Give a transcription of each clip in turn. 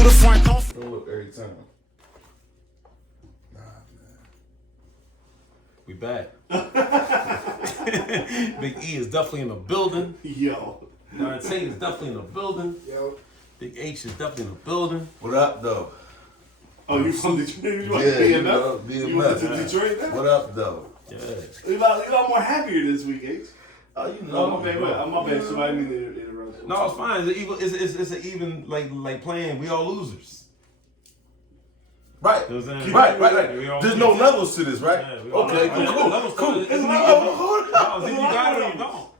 to the front. Don't look every time. Nah, man. We back. Big E is definitely in the building. Yo. Tate is definitely in the building. Yo. Big H is definitely in the building. What up, though? Oh, you from Detroit? You BMF. You went to Detroit now? What up, though? Yeah. You lot more happier this week, H. Oh, you No, know. my bad. My bad. So I didn't mean to interrupt. No, it's fine. It's an even like playing. We all losers. Right. You know what I'm saying? Right. We all There's no losers. levels to this, right? Yeah, we all- Okay, Levels cool. to it. It's If not you got it or you don't.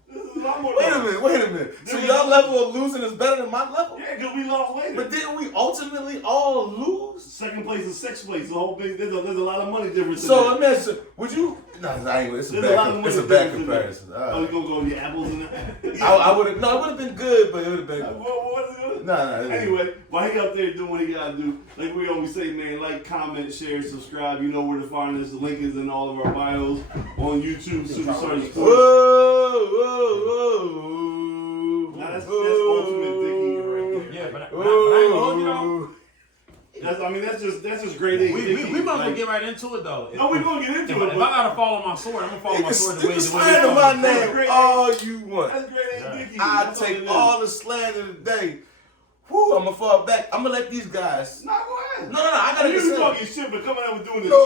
Wait a minute. So your level of losing is better than my level? Yeah, because we lost later. But didn't we ultimately all lose? Second place and sixth place. The whole big. There's a lot of money difference. So imagine, would you? No, I ain't. It's a bad comparison. Oh, you gonna go with the apples and that? I would have. No, it would have been good, but it would have been. What is it? Nah. Anyway, while he out there doing what he gotta do, like we always say, man, like, comment, share, subscribe. You know where to find us. The link is in all of our bios on YouTube. Superstars. Whoa. Now that's ultimate thinking right there. Yeah, but I ain't gonna hold you though. That's just great. We might as well get right into it though. No, we're gonna get into it. If I gotta follow my sword, I'm gonna follow my sword the way Slander my name all you want. That's great. Thinking. I take all the slander today. Whoo, I'm gonna fall back. I'm gonna let these guys. Nah, go ahead. No, I gotta You get talking shit, but coming out with doing this. No,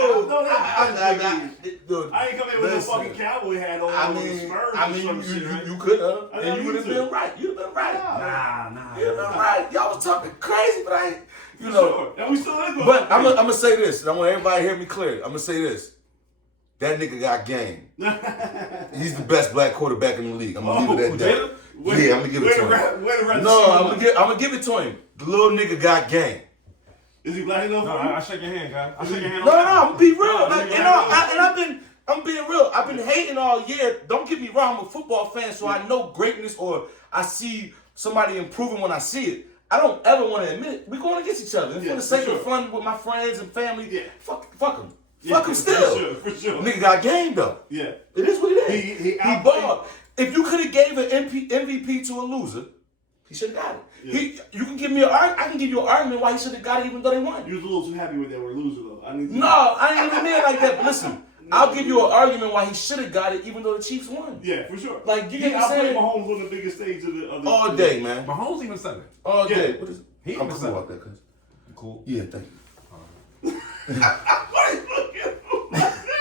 I ain't coming in with no fucking cowboy hat on. You could have, I and you would have been right. You'd have been right. Nah. You'd have been right. Y'all was talking crazy, but I ain't. You know. Sure. And we still ain't going. But I'm gonna say this, and I want everybody to hear me clear. I'm gonna say this. That nigga got game. He's the best black quarterback in the league. I'm gonna leave it at that. Yeah, I'm gonna give it to him. No, I'm gonna give it to him. The little nigga got game. Is he black enough? No, I shake your hand, guy. I shake your hand. No, I'm gonna be real. I'm being real. I've been hating all year. Don't get me wrong. I'm a football fan, so I know greatness or I see somebody improving when I see it. I don't ever want to admit it. We're going against each other. And for the sake of fun with my friends and family, fuck him. Fuck him still. For sure. Nigga got game though. Yeah. It is what it is. He balled. If you could have gave an MVP to a loser, he should have got it. Yeah. You can give me I can give you an argument why he should have got it even though they won. You was a little too happy with that word loser though. No, I ain't even mean it like that. But listen, I'll give you an argument why he should have got it even though the Chiefs won. Yeah, for sure. Like you get what I'm saying? Mahomes on the biggest stage of the all day, man. Mahomes even said it. All day. What is it? I'm cool about that, cuz. You cool? Yeah, thank you. Why are you looking at me like that?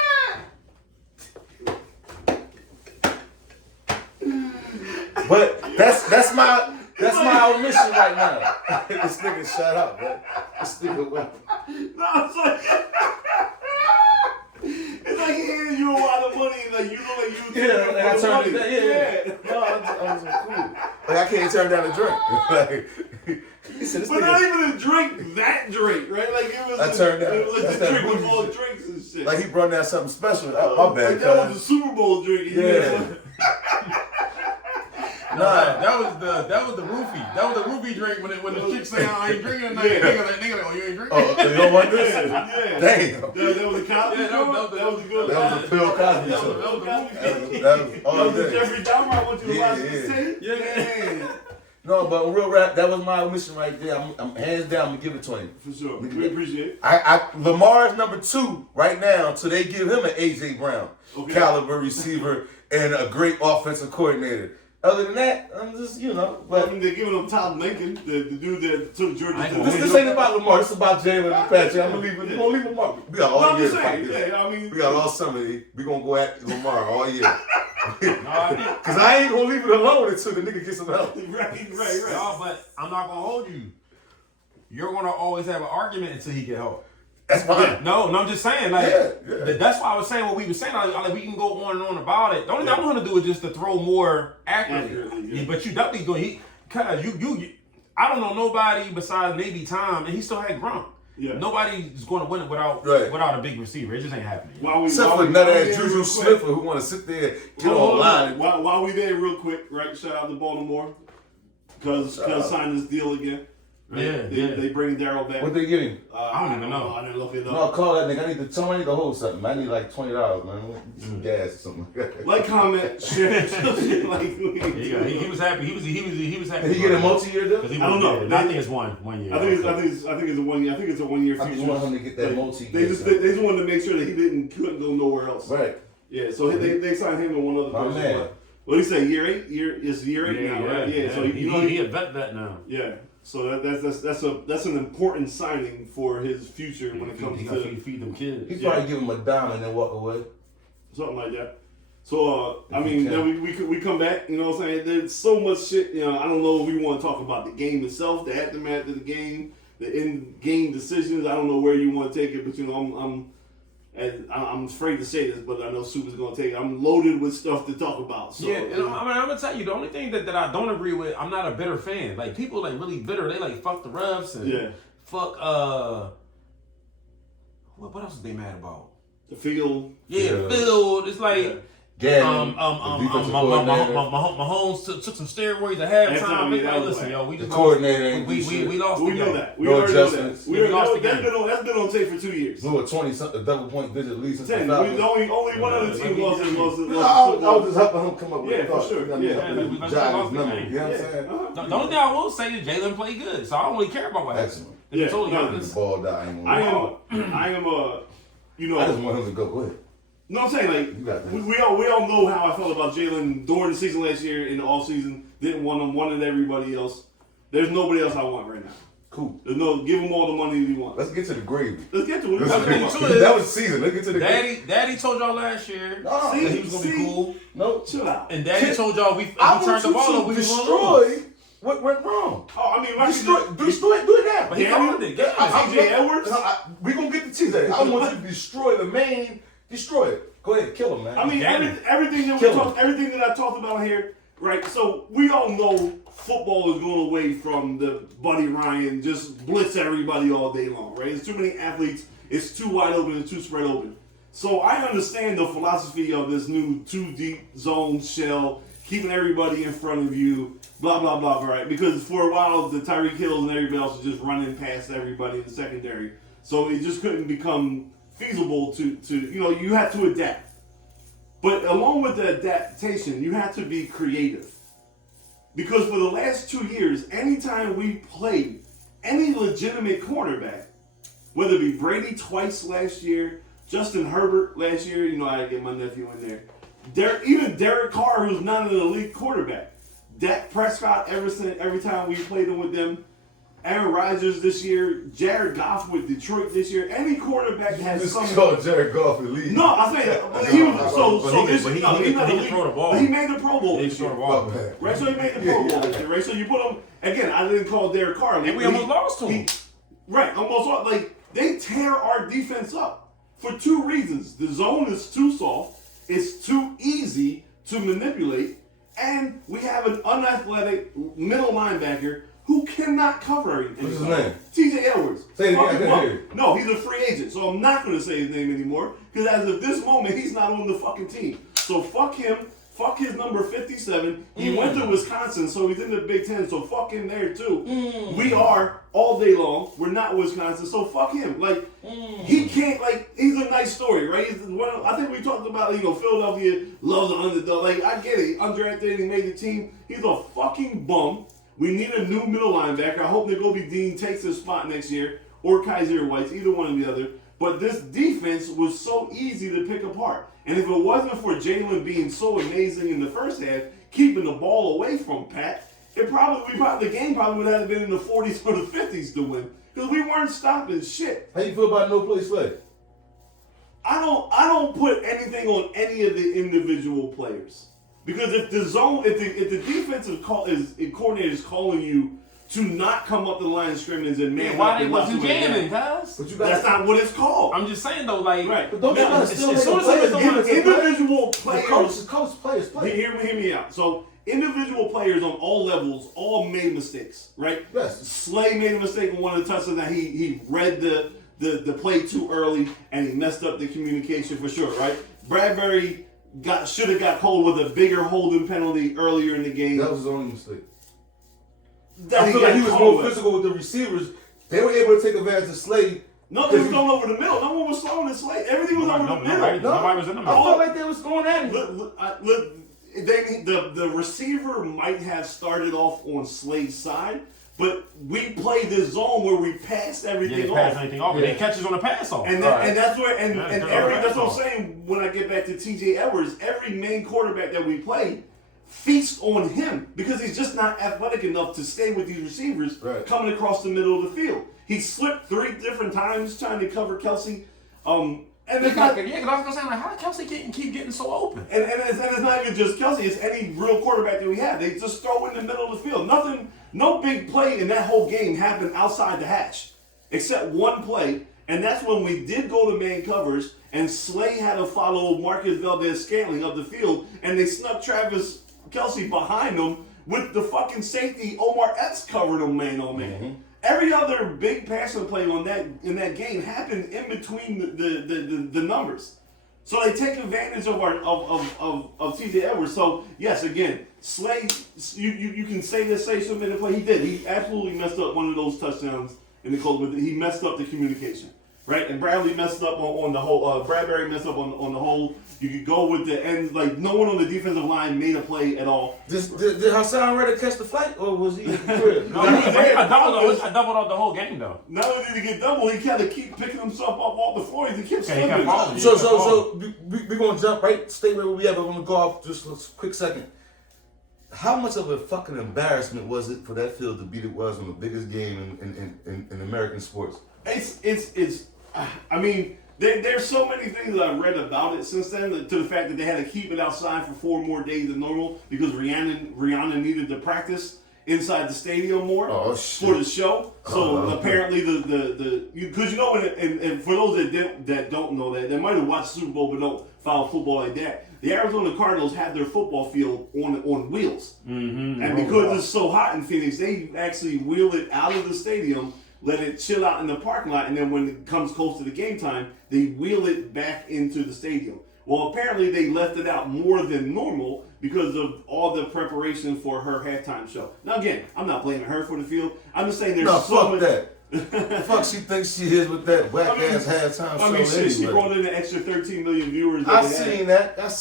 But that's my omission right now. This nigga shut up, man. This nigga went. No, it's like it's like he handed you a lot of money and like you know like you. Yeah, and I turned it down. Yeah. No, I was cool. Like I can't turn down a drink. Like he said, but not even a drink, that drink, right? Like it was. I turned down. It was like That's a drink that with all shit. drinks and shit. Like he brought down something special. My bad. Like that was a Super Bowl drink. Yeah. That was the roofie. That was the roofie drink when the chick say I ain't drinking tonight. Nigga like, oh, you ain't drinking? Oh, you don't want this? Yeah. Damn. That was a Cosby. Yeah, that was a good. That was a Bill Cosby That show. was the roofie. That was all That was day. Jeffrey Dahmer. I want you to watch this tape. Yeah. No, but real rap, that was my omission right there. I'm hands down, I'm gonna give it to him. For sure. We appreciate it. Lamar's number 2 right now till they give him an AJ Brown caliber receiver and a great offensive coordinator. Other than that, I'm just, but they're giving him Tom Lincoln, the dude that took Georgia to the this ain't about Lamar. This is about Jalen and Patrick. I'm gonna leave it. We're gonna leave Lamar. We got all year to fight this. We got all summer. We gonna go at Lamar all year. Cause I ain't gonna leave it alone until the nigga gets some help. Right. No, but I'm not gonna hold you. You're gonna always have an argument until he get help. That's fine. No, I'm just saying, like, that's why I was saying what we were saying. Like, we can go on and on about it. The only thing I'm gonna do is just to throw more accurately. Yeah, but you definitely go. Cause you, I don't know nobody besides maybe Tom, and he still had Gronk. Yeah. Nobody's going to win it without a big receiver. It just ain't happening. Except for nut ass Juju Sniffer who want to sit there and get online. While we there, real quick, right? Shout out to Baltimore because signed this deal again. Right? They bring Daryl back. What they give him? I don't even know. I didn't look it up. No, call that nigga. I need to hold something. I need like $20, man. Some gas or something. Like, comment, share. He was happy. He was happy. Did he get a multi-year deal? I don't know. I think it's one year. I think it's a 1 year. I think it's a 1 year I future. just want him to get that multi. They just wanted to make sure that he couldn't go nowhere else. Right. Yeah. So they signed him and one other person. Man. What did he say? Year 8? It's year 8 now, right? Yeah. So he a vet now. Yeah. So that's an important signing for his future when it comes to feed them kids. He probably give him a dime and then walk away. Something like that. So I mean, then we come back. You know what I'm saying? There's so much shit. You know, I don't know if we want to talk about the game itself, the aftermath of the game, the in-game decisions. I don't know where you want to take it, but you know, I'm afraid to say this, but I know Soupa's gonna take it. I'm loaded with stuff to talk about. So, yeah, and I'm gonna tell you the only thing that I don't agree with. I'm not a bitter fan. Like people like really bitter. They like fuck the refs and fuck what else is they mad about? The field. Yeah, field. It's like. Mahomes took some steroids at halftime. Listen, yo, we just coordinator. We lost. We know that. We already know that. We lost the game. That's been on tape for 2 years. Blew a 20 double point digit lead since 10. Only one other team lost. I was just helping him come up with a thought. For sure. You know what I'm saying? The only thing I will say is Jalen played good, so I don't really care about what happened. Yeah, totally honest. The ball dying. I am you know. I just want him to go. Go ahead. No, I'm saying like we all know how I felt about Jalen during the season last year in the off season. Didn't want him, wanted everybody else. There's nobody else I want right now. Cool. Give him all the money he wants. Let's get to the gravy. Let's get to it. That was season. Let's get to the gravy. Daddy told y'all last year that he was gonna be cool. No, chill out. And Daddy told y'all we turned the ball over. We destroy what went wrong. Oh, I mean, destroy it now. But he found it. TJ Edwards. We gonna get the TJ. I want you to destroy the main. Destroy it. Go ahead, kill him, man. I mean, everything that I talked about here, right? So we all know football is going away from the Buddy Ryan, just blitz everybody all day long, right? There's too many athletes. It's too wide open and too spread open. So I understand the philosophy of this new 2-deep zone shell, keeping everybody in front of you, blah, blah, blah, right? Because for a while, the Tyreek Hills and everybody else was just running past everybody in the secondary. So it just couldn't become feasible to you have to adapt. But along with the adaptation, you have to be creative. Because for the last 2 years, anytime we played any legitimate cornerback, whether it be Brady twice last year, Justin Herbert last year, I had to get my nephew in there. Even Derek Carr, who's not an elite quarterback. Dak Prescott, every time we played him with them. Aaron Rodgers this year, Jared Goff with Detroit this year. Any quarterback has something. Called Jared Goff elite. No, I say that. He made the Pro Bowl this year. Right, so he made the Pro Bowl this year. Right, so you put him again. I didn't call Derek Carr, and we almost lost to him. Right, almost lost. Like they tear our defense up for 2 reasons. The zone is too soft. It's too easy to manipulate, and we have an unathletic middle linebacker who cannot cover everything. What's his name? TJ Edwards. Say it again. No, he's a free agent, so I'm not going to say his name anymore, because as of this moment, he's not on the fucking team. So fuck him. Fuck his number 57. He went to Wisconsin, so he's in the Big Ten, so fuck him there too. We are all day long. We're not Wisconsin, so fuck him. Like, he can't, he's a nice story, right? I think we talked about, Philadelphia loves the underdog. Like, I get it. Undrafted, he made the team. He's a fucking bum. We need a new middle linebacker. I hope Nakobe Dean takes his spot next year, or Kaiser White, either one or the other. But this defense was so easy to pick apart. And if it wasn't for Jalen being so amazing in the first half, keeping the ball away from Pat, the game probably would have been in the 40s or the 50s to win. Because we weren't stopping shit. How you feel about no place play? I don't put anything on any of the individual players. Because if the defensive coordinator is calling you to not come up the line of scrimmage and man, why they wasn't jamming, cuz? That's not what it's called. I'm just saying though, like, right? But don't individual players, coach players play. Hear me out. So individual players on all levels all made mistakes, right? Yes. Slay made a mistake on one of the touchdowns that he read the play too early and he messed up the communication for sure, right? Bradbury should have got called with a bigger holding penalty earlier in the game. That was his only mistake. I feel like he was more physical with the receivers. They were able to take advantage of Slade. No, they was going over the middle. No one was slowing the Slade. Everything was over the middle. Nobody was in the middle. I felt like they was going at him. Look, the receiver might have started off on Slade's side, but we played this zone where we passed everything off. And they catches on the pass off. And that's where that's what I'm saying when I get back to TJ Edwards, every main quarterback that we play feast on him because he's just not athletic enough to stay with these receivers coming across the middle of the field. He slipped 3 different times trying to cover Kelsey. And it's not, because I was gonna say, like, how Kelsey keep getting so open? And it's not even just Kelsey; it's any real quarterback that we have. They just throw in the middle of the field. No big play in that whole game happened outside the hash, except one play, and that's when we did go to man covers, and Slay had to follow Marcus Valdez-Scantling up the field, and they snuck Travis Kelsey behind them with the fucking safety Omar Epps covered him man on man. Mm-hmm. Every other big passing play in that game happened in between the numbers. So they take advantage of TJ Edwards. So yes, again, Slay, you can say something in the play. He did. He absolutely messed up one of those touchdowns in the cold, but he messed up the communication. Right? And Bradley messed up on the whole Bradbury messed up on the whole. You could go with the ends, like no one on the defensive line made a play at all. Did Hassan Reddick catch the flight, or was he? I doubled up the whole game though. Not only did he get doubled, he kind of keep picking himself up off the floor. He kept slipping. So we're gonna jump right, stay where we at, but we're gonna go off just a quick second. How much of a fucking embarrassment was it for that field to beat it was on the biggest game in American sports? It's. I mean, there's so many things that I've read about it since then, to the fact that they had to keep it outside for 4 more days than normal because Rihanna needed to practice inside the stadium more for the show. So apparently because you know, and for those that don't know that might have watched Super Bowl but don't follow football like that. The Arizona Cardinals have their football field on wheels, and because it's so hot in Phoenix, they actually wheel it out of the stadium. Let it chill out in the parking lot, and then when it comes close to the game time, they wheel it back into the stadium. Well, apparently they left it out more than normal because of all the preparation for her halftime show. Now, again, I'm not blaming her for the field. I'm just saying there's so much. That. Fuck she thinks she is with that whack-ass halftime show anyway. She brought in an extra 13 million viewers. I seen that. Right,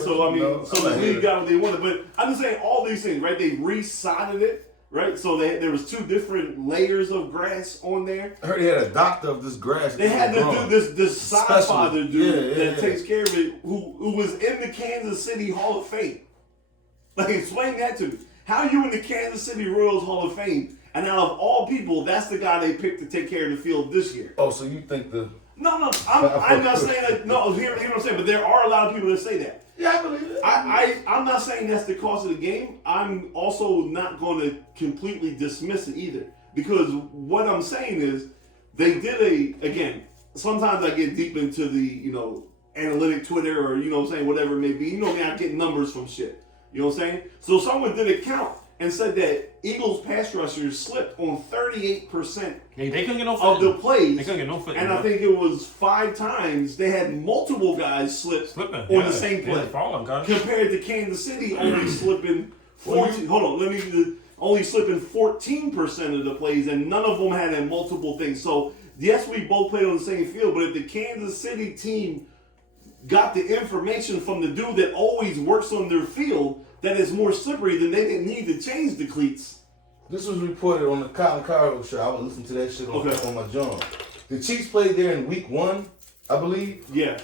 so, the league got what they wanted. But I'm just saying all these things, right? They re-sodded it. Right, so there was 2 different layers of grass on there. I heard they had a doctor of this grass. They had to do this side father dude that takes care of it, who was in the Kansas City Hall of Fame. Like, explain that to me. How are you in the Kansas City Royals Hall of Fame, and out of all people, that's the guy they picked to take care of the field this year? Oh, so you think No, I'm not saying that. No, hear what I'm saying, but there are a lot of people that say that. Yeah, I believe it. I'm not saying that's the cause of the game. I'm also not going to completely dismiss it either. Because what I'm saying is, they did again, sometimes I get deep into the, analytic Twitter or, whatever it may be. You know me, I get numbers from shit. You know what I'm saying? So someone did a count and said that Eagles pass rushers slipped on 38% they couldn't get no of the plays. They couldn't get no fit. And I think it was 5 times they had multiple guys slipping on the same play. Compared to Kansas City only slipping 14. Only slipping 14% of the plays, and none of them had multiple things. So yes, we both played on the same field, but if the Kansas City team got the information from the dude that always works on their field that is more slippery, then they didn't need to change the cleats. This was reported on the Colin Cowherd show. I was listening to that shit on my John. The Chiefs played there in week 1, I believe. Yeah.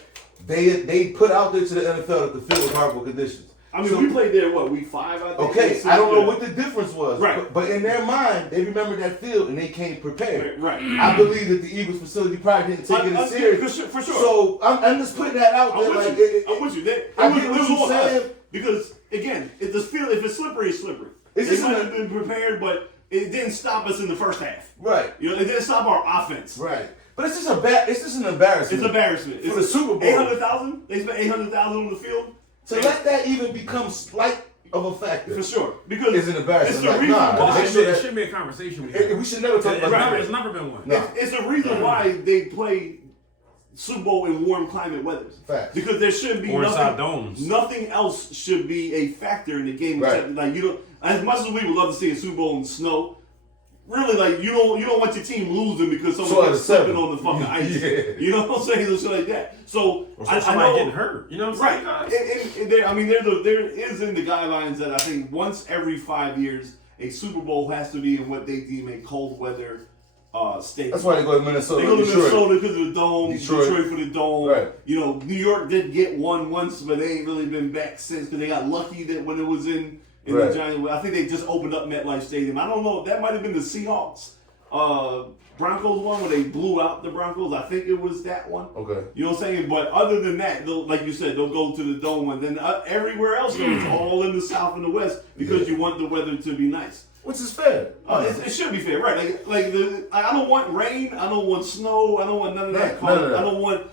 They put out there to the NFL that the field was horrible conditions. I mean, we played there, week 5, I think? Okay, I don't know what the difference was. Right. But in their mind, they remember that field and they came prepared. Right. I believe that the Eagles facility probably didn't take it as serious. For sure. So I'm just putting that out there. I'm with you. I get what you're saying. Because, again, if it's slippery, it's slippery. They might have been prepared, but it didn't stop us in the first half. Right. It didn't stop our offense. Right. But it's just an embarrassment. It's embarrassment. For the Super Bowl. 800,000? They spent 800,000 on the field? To let that even become slight of a factor. For sure. Because it's an embarrassment. It's the reason why. It should be a conversation we have. We should never talk about that. It's never been one. No. It's the reason why they play Super Bowl in warm climate weathers. Facts. Because there shouldn't be nothing else should be a factor in the game. Right. Like as much as we would love to see a Super Bowl in snow, really, like, you don't want your team losing because someone is slipping on the fucking ice. Yeah. You know what I'm saying? Shit like that. So somebody know, getting hurt. You know what I'm saying? Right. And there is in the guidelines that I think once every 5 years, a Super Bowl has to be in what they deem a cold weather state. That's why they go to Minnesota. They go to Detroit. Minnesota because of the dome. Detroit for the dome. Right. You know, New York did get one once, but they ain't really been back since because they got lucky that when it was in right. the Giant. I think they just opened up MetLife Stadium. I don't know. That might have been the Seahawks Broncos one where they blew out the Broncos. I think it was that one. Okay. You know what I'm saying? But other than that, like you said, they'll go to the dome one. Then everywhere else, it's all in the South and the West because you want the weather to be nice. Which is fair. It should be fair, right? I don't want rain. I don't want snow. I don't want none of that. I don't want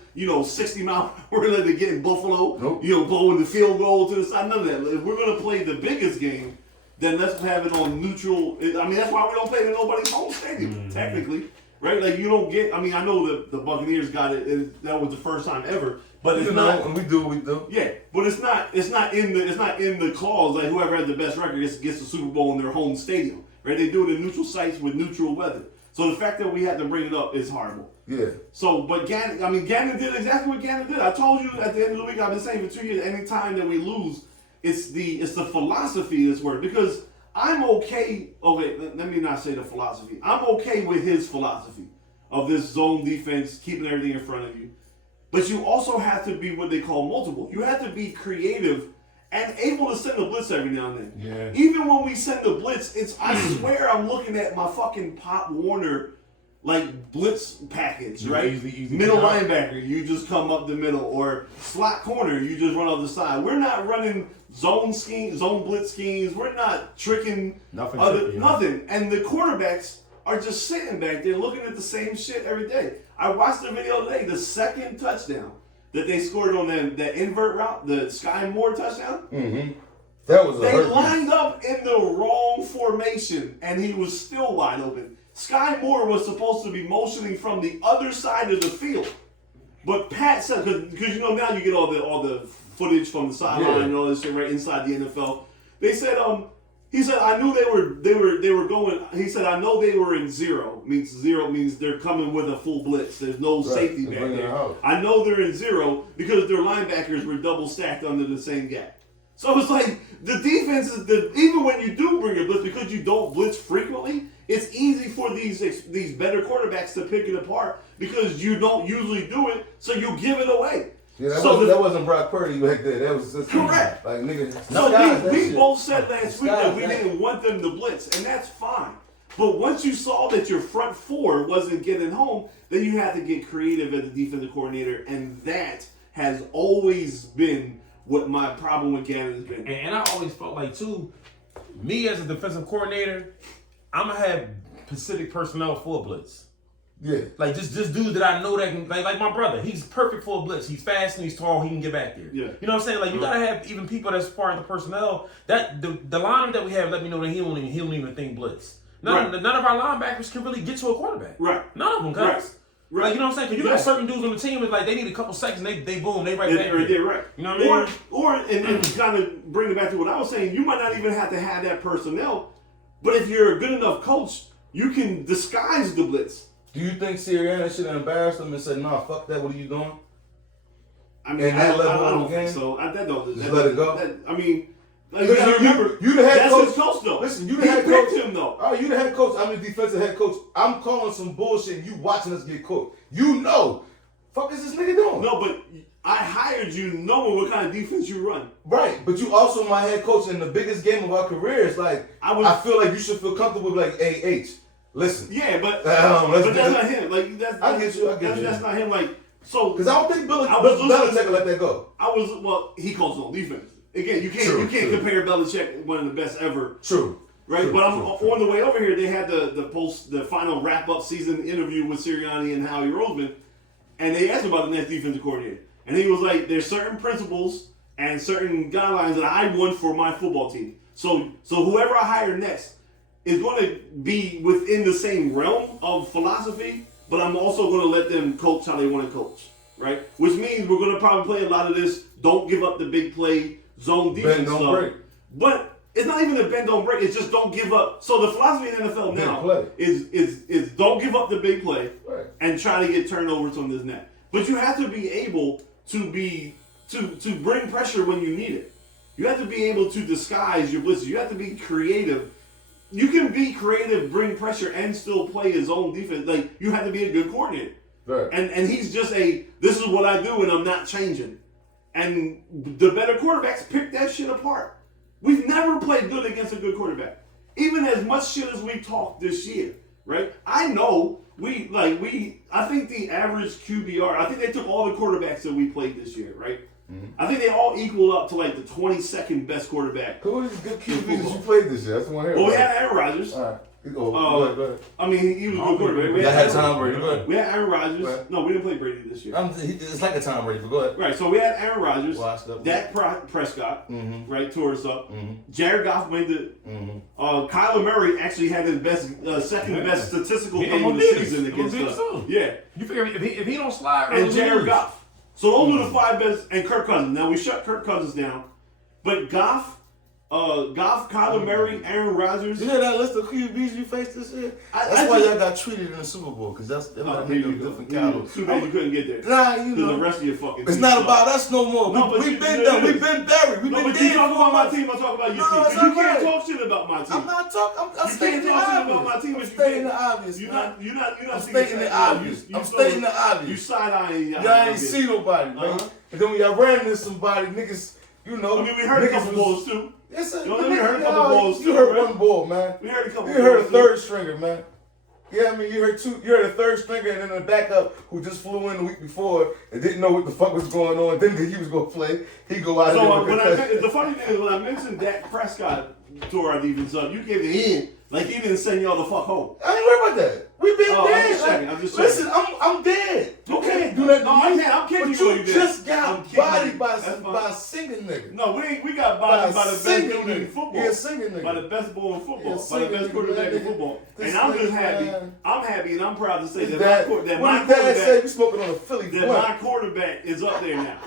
60 mile per hour to get in Buffalo. Nope. Blowing the field goal to the side. None of that. If we're gonna play the biggest game, then let's have it on neutral. I mean, that's why we don't play it in nobody's home stadium, technically, right? Like you don't get. I mean, I know the Buccaneers got it. And that was the first time ever. But it's not. And we do what we do. Yeah, but it's not in the clause like whoever has the best record gets the Super Bowl in their home stadium, right? They do it in neutral sites with neutral weather. So the fact that we had to bring it up is horrible. Yeah. So, but Gannon did exactly what Gannon did. I told you at the end of the week, I've been saying for 2 years, any time that we lose, it's the philosophy that's worked because I'm okay. Okay, let me not say the philosophy. I'm okay with his philosophy of this zone defense, keeping everything in front of you. But you also have to be what they call multiple. You have to be creative and able to send a blitz every now and then. Yeah. Even when we send the blitz, I swear I'm looking at my fucking Pop Warner like blitz package, right? Easy middle linebacker, you just come up the middle, or slot corner, you just run off the side. We're not running zone blitz schemes. We're not tricking nothing. And the quarterbacks are just sitting back there looking at the same shit every day. I watched the video today. The second touchdown that they scored on that invert route, the Sky Moore touchdown. Mm-hmm. That was they lined up in the wrong formation, and he was still wide open. Sky Moore was supposed to be motioning from the other side of the field, but Pat said because now you get all the footage from the sideline and all this shit right inside the NFL. They said he said I knew they were going. He said I know they were in zero. Zero means they're coming with a full blitz. There's no safety back there. I know they're in zero because their linebackers were double stacked under the same gap. So it's like the defense is even when you do bring a blitz because you don't blitz frequently, it's easy for these better quarterbacks to pick it apart because you don't usually do it, so you give it away. Yeah, that wasn't Brock Purdy back there. That was just correct. Like nigga. So we both said last week that we didn't want them to blitz, and that's fine. But once you saw that your front four wasn't getting home, then you had to get creative as a defensive coordinator, and that has always been what my problem with Gannon has been. And I always felt like too, me as a defensive coordinator, I'm gonna have specific personnel for a blitz. Yeah. Like just dude that I know that can like my brother. He's perfect for a blitz. He's fast and he's tall. He can get back there. Yeah. You know what I'm saying? Like you gotta have even people that's part of the personnel. That the lineup that we have let me know that he don't even think blitz. None of our linebackers can really get to a quarterback. Right. None of them, guys. Right. Like you know what I'm saying? Because you got certain dudes on the team is like they need a couple seconds. They boom. They right back there. They're right. You know what I mean? Or and kind of bring it back to what I was saying. You might not even have to have that personnel, but if you're a good enough coach, you can disguise the blitz. Do you think Sirianni should have embarrassed him and said, "Nah, fuck that. What are you doing?" I mean, I don't think so. Just let it go. I mean, like, you gotta remember, you the head that's coach. His coach, though. Listen, you the head coach. He picked him, though. Oh, you the head coach. I'm the defensive head coach. I'm calling some bullshit. And you watching us get cooked. You know, fuck is this nigga doing? No, but I hired you knowing what kind of defense you run. Right, but you also my head coach in the biggest game of our careers. Like, I feel like you should feel comfortable with like, hey, H, listen. Yeah, but that's not him. Like I get you. That's not him. Like so. Because I don't think Belichick will let that go. He calls on defense. Again, you can't compare Belichick, one of the best ever. True. Right, true, but true. On the way over here, they had the final wrap up season interview with Sirianni and Howie Roseman, and they asked him about the next defensive coordinator, and he was like, "There's certain principles and certain guidelines that I want for my football team. So whoever I hire next is going to be within the same realm of philosophy, but I'm also going to let them coach how they want to coach, right? Which means we're going to probably play a lot of this. Don't give up the big play zone defense stuff, but It's not even a bend, don't break. It's just don't give up. So the philosophy in the NFL now is don't give up the big play and try to get turnovers on this net. But you have to be able to bring pressure when you need it. You have to be able to disguise your blitzes. You have to be creative. You can be creative, bring pressure, and still play his own defense. Like, you have to be a good coordinator. Right. And he's just this is what I do, and I'm not changing. And the better quarterbacks pick that shit apart. We've never played good against a good quarterback. Even as much shit as we talked this year, right? I know I think the average QBR, I think they took all the quarterbacks that we played this year, right? Mm-hmm. I think they all equaled up to like the 22nd best quarterback. Who is the good QBs that you played this year? That's the one here. Well, we had Aaron Rodgers. All right. Go ahead. I mean, he was a good quarterback. We had Tom Brady. We had Aaron Rodgers. No, we didn't play Brady this year. It's like a Tom Brady, but go ahead. Right, so we had Aaron Rodgers, Dak Prescott, right, tore us up. Jared Goff made the. Kyler Murray actually had his best, second best statistical game of the season against us. Yeah. You figure if he don't slide, and Jared Goff. So those were the 5 best, and Kirk Cousins. Now we shut Kirk Cousins down, but Goff, Kyler Murray, Aaron Rodgers. You hear that list of QBs you faced this year? That's why y'all got treated in the Super Bowl, because that's different caliber. Too bad you couldn't get there. Nah, you know. The rest of your fucking it's not about us no more. We've been done. We've been buried. We've been dead. You talk about my team, I talk about your team. You can't talk shit about my team. I'm not talking. I'm stating the obvious. I'm stating the obvious. You're not I'm stating the obvious. I'm stating the obvious. You side-eyeing. Y'all ain't see nobody, man. And then when y'all ran into somebody, niggas, you know. I mean, we heard a couple balls too. Yes, we heard a couple balls. You heard one ball, man. We heard a couple. You heard a third stringer, man. Yeah, I mean, you heard two. You heard a third stringer and then a backup who just flew in the week before and didn't know what the fuck was going on. Didn't think he was gonna play. He go out there. The funny thing is when I mentioned Dak Prescott tore our defense up, you gave it in like he didn't send y'all the fuck home. I ain't worried about that. We've been dead. I'm just listen, I'm dead. You can't do that. No, I can't. I'm kidding you. But you just got bodied by a singing nigga. No, we got bodied by the best dude in football. Yeah, singing nigga. By the best boy in football. By the best quarterback in football. And I'm just happy. I'm happy and I'm proud to say that my quarterback. You smoking on a Philly that my quarterback is up there now.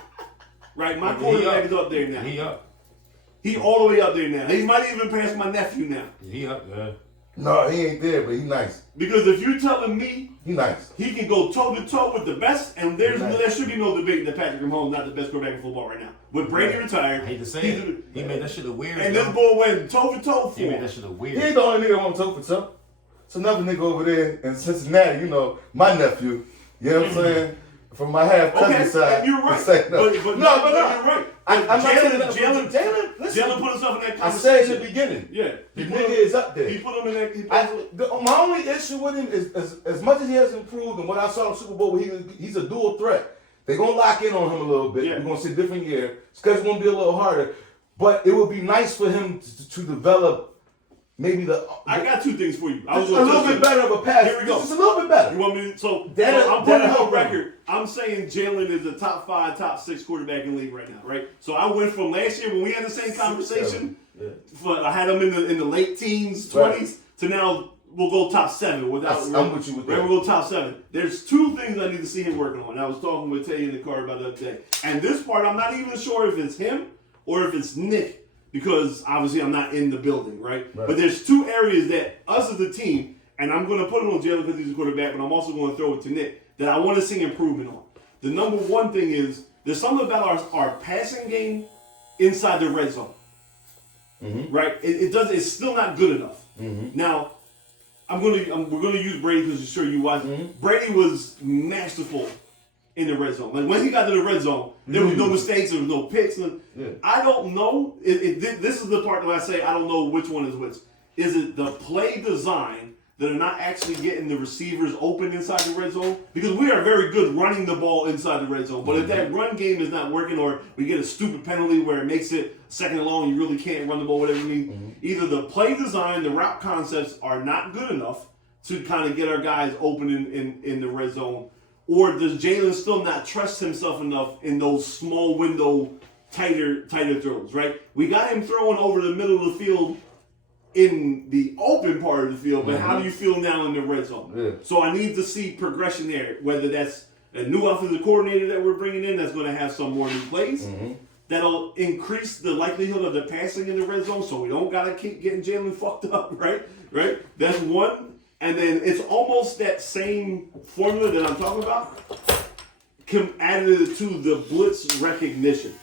Right, my quarterback is up there now. He up. He all the way up there now. He might even pass my nephew now. He up, yeah. No, he ain't there, but he nice. Because if you telling me he nice, he can go toe to toe with the best, and there should be no debate that Patrick Mahomes not the best quarterback in football right now. With Brady retired, I hate to say it, he made that shit a weird. And this boy went toe to toe for him. He made that shit a weird. He ain't the only nigga that want toe for toe. It's another nigga over there in Cincinnati, you know, my nephew. You know what I'm saying? From my half cousin side. You're right. But no, you're right. I'm not saying that. Jalen put himself in that conversation. I said in the beginning. Yeah. The nigga is up there. He put him in that. My only issue with him is as much as he has improved and what I saw in Super Bowl, he's a dual threat. They're going to lock in on him a little bit. Yeah. We're going to see a different year. Schedule's going to be a little harder. But it would be nice for him to develop maybe I got 2 things for you. A little bit better of a pass. Here we go. Just a little bit better. You want me to? So I'm putting on record. I'm saying Jalen is a top 5, top 6 quarterback in the league right now, right? So I went from last year when we had the same conversation, I had him in the late teens, 20s, to now we'll go top 7 without. I'm with you with that. We'll go top 7. There's 2 things I need to see him working on. I was talking with Tay in the car about the other day, and this part I'm not even sure if it's him or if it's Nick. Because obviously I'm not in the building, right? But there's 2 areas that us as a team, and I'm going to put it on Jalen because he's a quarterback, but I'm also going to throw it to Nick, that I want to see improvement on. The number 1 thing is there's something about our passing game inside the red zone, right? It's still not good enough. Now, we're going to use Brady because I'm sure you watched. Brady was masterful in the red zone. Like when he got to the red zone, there was no mistakes, there was no picks. I don't know. This is the part that I say I don't know which one is which. Is it the play design that are not actually getting the receivers open inside the red zone? Because we are very good running the ball inside the red zone. But if that run game is not working or we get a stupid penalty where it makes it second and long, you really can't run the ball, whatever you need. Either the play design, the route concepts are not good enough to kind of get our guys open in the red zone. Or does Jalen still not trust himself enough in those small window, tighter throws, right? We got him throwing over the middle of the field in the open part of the field, but how do you feel now in the red zone? Yeah. So I need to see progression there, whether that's a new offensive coordinator that we're bringing in that's going to have some more new plays. that'll increase the likelihood of the passing in the red zone, so we don't gotta keep getting Jalen fucked up, right? That's one. And then it's almost that same formula that I'm talking about, added to the blitz recognition.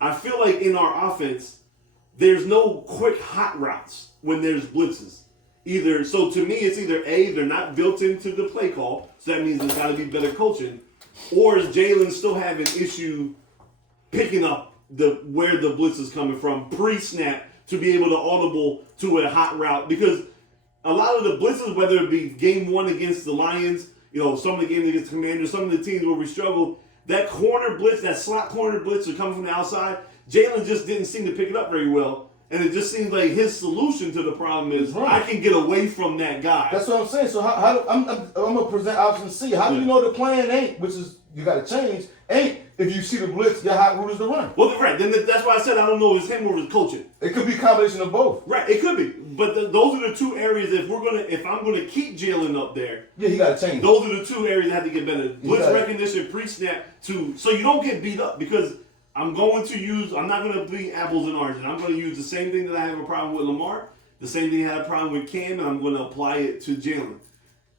I feel like in our offense, there's no quick hot routes when there's blitzes. So to me, it's either A, they're not built into the play call, so that means there's got to be better coaching, or is Jalen still having issue picking up where the blitz is coming from pre-snap to be able to audible to a hot route? Because a lot of the blitzes, whether it be game 1 against the Lions, some of the games against the Commanders, some of the teams where we struggled, that corner blitz, that slot corner blitz are coming from the outside, Jalen just didn't seem to pick it up very well. And it just seems like his solution to the problem is I can get away from that guy. That's what I'm saying. So I'm gonna present option C. How do you know the plan ain't, which is you got to change, ain't if you see the blitz, your hot route is the run. Well, right. Then that's why I said I don't know if it's him or his coaching. It could be a combination of both. Right. It could be. But those are the two areas. If I'm gonna keep Jalen up there, yeah, he got to change. Those are the two areas that have to get better. Blitz recognition, pre-snap, so you don't get beat up because. I'm not going to be apples and oranges. I'm going to use the same thing that I have a problem with Lamar, the same thing I had a problem with Cam, and I'm going to apply it to Jalen.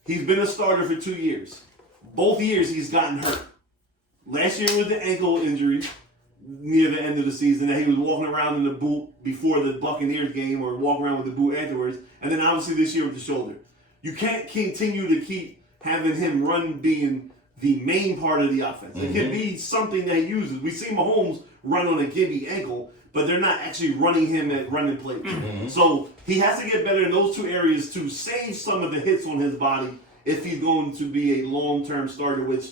He's been a starter for 2 years. Both years he's gotten hurt. Last year was the ankle injury near the end of the season that he was walking around in the boot before the Buccaneers game or walking around with the boot afterwards. And then obviously this year with the shoulder. You can't continue to keep having him being the main part of the offense. It can be something that he uses. We see Mahomes run on a gimme ankle, but they're not actually running him at running plays. So he has to get better in those two areas to save some of the hits on his body if he's going to be a long-term starter, which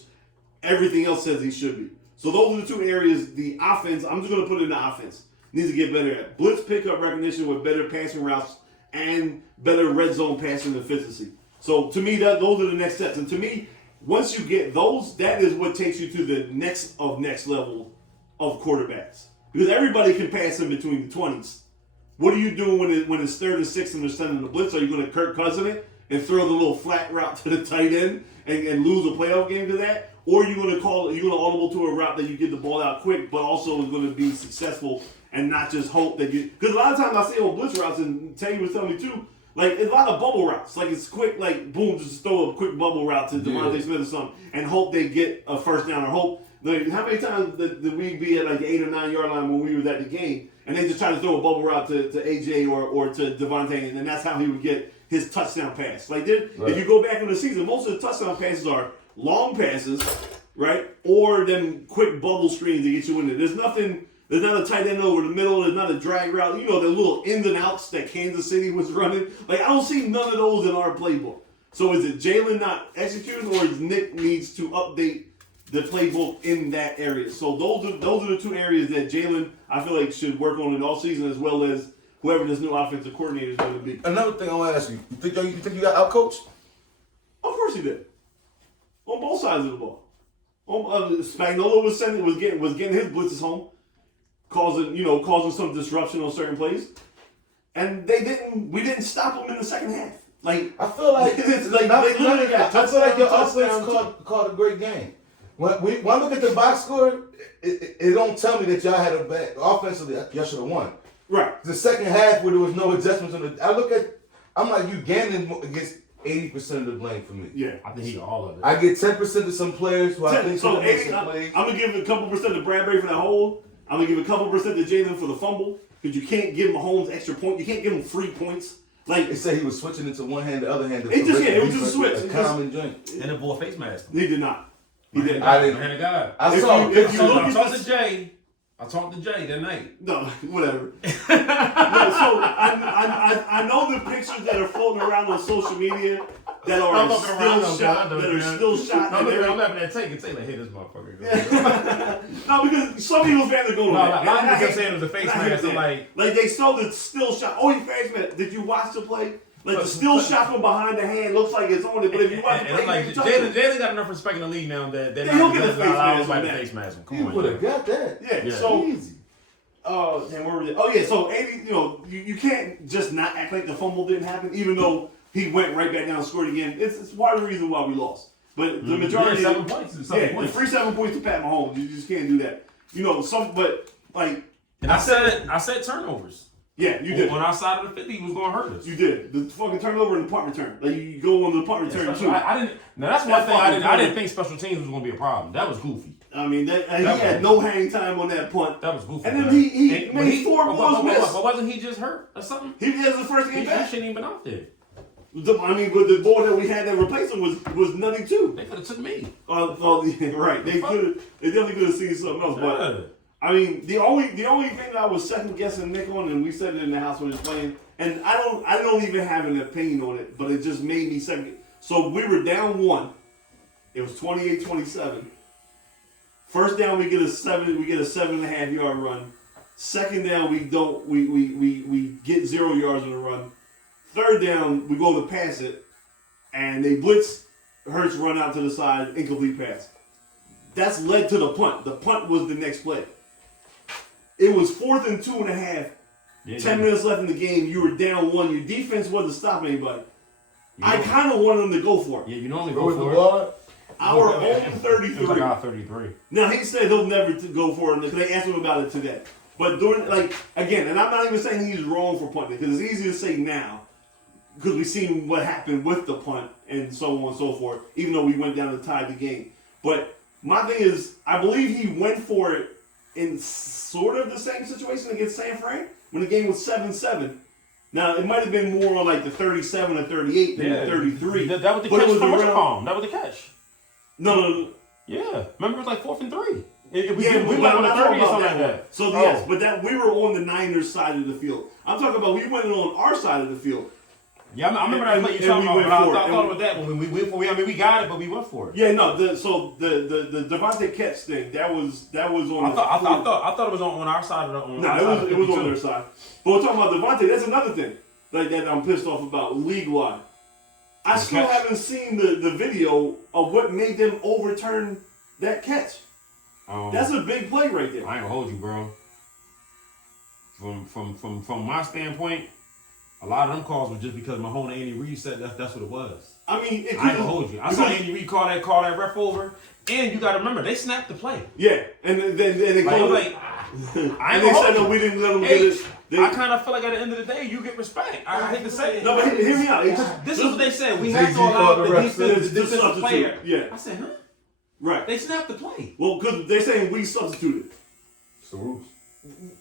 everything else says he should be. So those are the two areas. The offense, I'm just going to put it in the offense, needs to get better at. Blitz pickup recognition with better passing routes and better red zone passing efficiency. So to me, those are the next steps. And to me, once you get those, that is what takes you to the next level of quarterbacks. Because everybody can pass in between the 20s. What are you doing when it's 3rd and 6 and they're sending the blitz? Are you going to Kirk Cousin it and throw the little flat route to the tight end and lose a playoff game to that? Or are you going to audible to a route that you get the ball out quick, but also is going to be successful and not just hope that you... Because a lot of times I see on blitz routes, and Teddy was telling me too, like, it's a lot of bubble routes. Like, it's quick, like, boom, just throw a quick bubble route to Devontae Smith or something and hope they get a first down or hope. Like, how many times did we be at, like, the 8 or 9 yard line when we were at the game and they just try to throw a bubble route to AJ or to Devontae, and then that's how he would get his touchdown pass. Like, if you go back in the season, most of the touchdown passes are long passes, right? Or them quick bubble screens to get you in there. There's not a tight end over the middle. There's not a drag route. The little ins and outs that Kansas City was running. Like, I don't see none of those in our playbook. So is it Jalen not executing, or is Nick needs to update the playbook in that area? So those are the two areas that Jalen, I feel like, should work on in all season, as well as whoever this new offensive coordinator is going to be. Another thing I want to ask you: you think you got outcoached? Of course he did. On both sides of the ball. Spagnuolo was getting his blitzes home, causing some disruption on certain plays, and we didn't stop them in the second half. Like, I feel like I feel like your offense called a great game. When I look at the box score, it don't tell me that y'all had a bad offensively. Y'all should have won. Right. The second half where there was no adjustments I'm like, you Gannon gets 80% of the blame for me. Yeah, I think he got all of it. I get 10% to some players who I think so. I'm gonna give a couple percent to Bradbury for that hold. I'm gonna give a couple percent to Jalen for the fumble, because you can't give Mahomes extra point. You can't give him free points. Like, they said he was switching into one hand, the other hand. It was just a switch. A common joint. And the boy face mask. He did not. He didn't. I didn't. Man of God. I saw. I talked to Jay that night. No, whatever. So I know the pictures that are floating around on social media that are still shot. I'm laughing at Tay. Tay like, hey, this motherfucker. No, because some Eagles fans are going. No, a lot of people kept saying it was a face mask. Like they saw the still shot. Oh, he face mask. Did you watch the play? Like, the still shot from behind the hand looks like it's on it, but if you watch the play, like, Jalen got enough respect in the league now that he'll get a face mask. Come on, would have got that. Yeah. So easy. Damn, where was it? Oh yeah. So 80, you can't just not act like the fumble didn't happen, even though he went right back down and scored again. It's part of the reason why we lost. But the majority, 7 points. The free 7 points to Pat Mahomes. You just can't do that. But like. And I said turnovers. Yeah, you did. On our side of the 50, he was going to hurt us. You did. The fucking turnover and the punt return. Like, you go on the punt return, too. I didn't. Now, that's one thing I didn't think special teams was going to be a problem. That was goofy. I mean, he had no hang time on that punt. That was goofy. And then he made 4 balls miss. But wasn't he just hurt or something? He was the first game back. He shouldn't even been out there. But the ball that we had that replaced him was nutty, too. They could have took me. Right. They definitely could have seen something else. But I mean, the only thing that I was second guessing Nick on, and we said it in the house when he was playing, and I don't even have an opinion on it, but it just made me second. So we were down 1. It was 28-27. First down, we get a 7.5 yard run. Second down, we get 0 yards on the run. Third down, we go to pass it, and they blitz. Hurts run out to the side, incomplete pass. That's led to the punt. The punt was the next play. It was 4th and 2.5. 10 minutes left in the game. You were down 1. Your defense wasn't stopping anybody. I kind of wanted them to go for it. Yeah, you normally go for it. Our own 33. It was like our 33. Now, he said he'll never go for it because they asked him about it today. But again, and I'm not even saying he's wrong for punting because it's easy to say now because we've seen what happened with the punt and so on and so forth, even though we went down to tie the game. But my thing is, I believe he went for it in sort of the same situation against San Fran when the game was 7-7. Now, it might have been more on like the 37 or 38 than the 33. That was the catch from Wishbone. That was the catch. No. Yeah. Remember, it was like 4th and 3. We went on the 30 or something like that. So, yes, but we were on the Niners side of the field. I'm talking about we went on our side of the field. Yeah, I remember that play you talking about, but I thought about that when we got it, but we went for it. Yeah, no. The Devontae catch thing that was on. I thought it was on our side of the. No, it was on their side. But we're talking about Devontae. That's another thing that I'm pissed off about league wide. I still haven't seen the video of what made them overturn that catch. That's a big play right there. I ain't gonna hold you, bro. From my standpoint. A lot of them calls were just because Mahone and Andy Reid said that's what it was. I mean, I ain't gonna hold you. I saw Andy Reid call that ref over, and you got to remember they snapped the play. Yeah, and then they I ain't and they said no, we didn't let them get it. I kind of feel like at the end of the day, you get respect. I hate to say it. No, but hear me out. This is what they said. We have to allow the defensive player. Yeah, I said, huh? Right. They snapped the play. Well, because they're saying we substituted. It's the rules.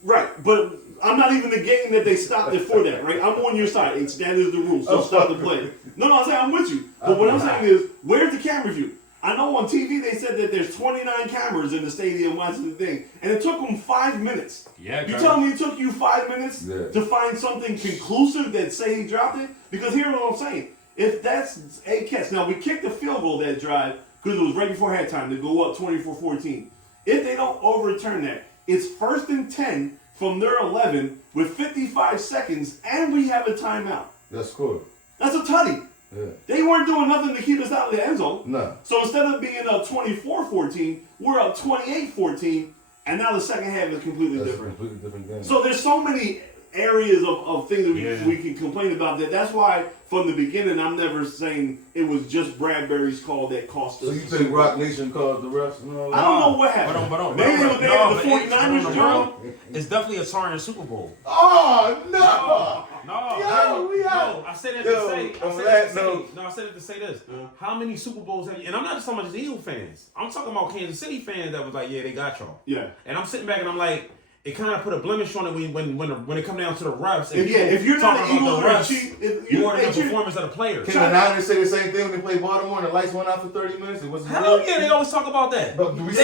Right, but I'm not even negating that they stopped it for that, right? I'm on your side. That is the rule. So stop the play. No, I'm saying I'm with you. But what I'm saying is, where's the camera view? I know on TV they said that there's 29 cameras in the stadium watching the thing, and it took them 5 minutes. Yeah, you tell me it took you 5 minutes to find something conclusive that say he dropped it? Because here's what I'm saying. If that's a catch, now we kicked the field goal that drive because it was right before halftime to go up 24-14. If they don't overturn that, it's 1st and 10 from their 11 with 55 seconds, and we have a timeout. That's cool. That's a tutty. Yeah. They weren't doing nothing to keep us out of the end zone. No. So instead of being up 24-14, we're up 28-14, and now the second half is completely different. That's a completely different game. So there's so many areas of things that we can complain about that. That's why from the beginning I'm never saying it was just Bradbury's call that cost us. So you think Rock Nation called the refs and all that? I don't know what happened. Maybe they had the 49ers draw. It's definitely a tarnished Super Bowl. Oh no! No, I said it to say this. How many Super Bowls have you? And I'm not just talking about just Eagle fans. I'm talking about Kansas City fans that was like, yeah, they got y'all. Yeah. And I'm sitting back and I'm like, it kind of put a blemish on it when it come down to the refs. If you're not an Eagles or a Chief, more than the performance of the players. Can the Niners say the same thing when they played Baltimore and the lights went out for 30 minutes? It wasn't Hell yeah, they always talk about that. But do we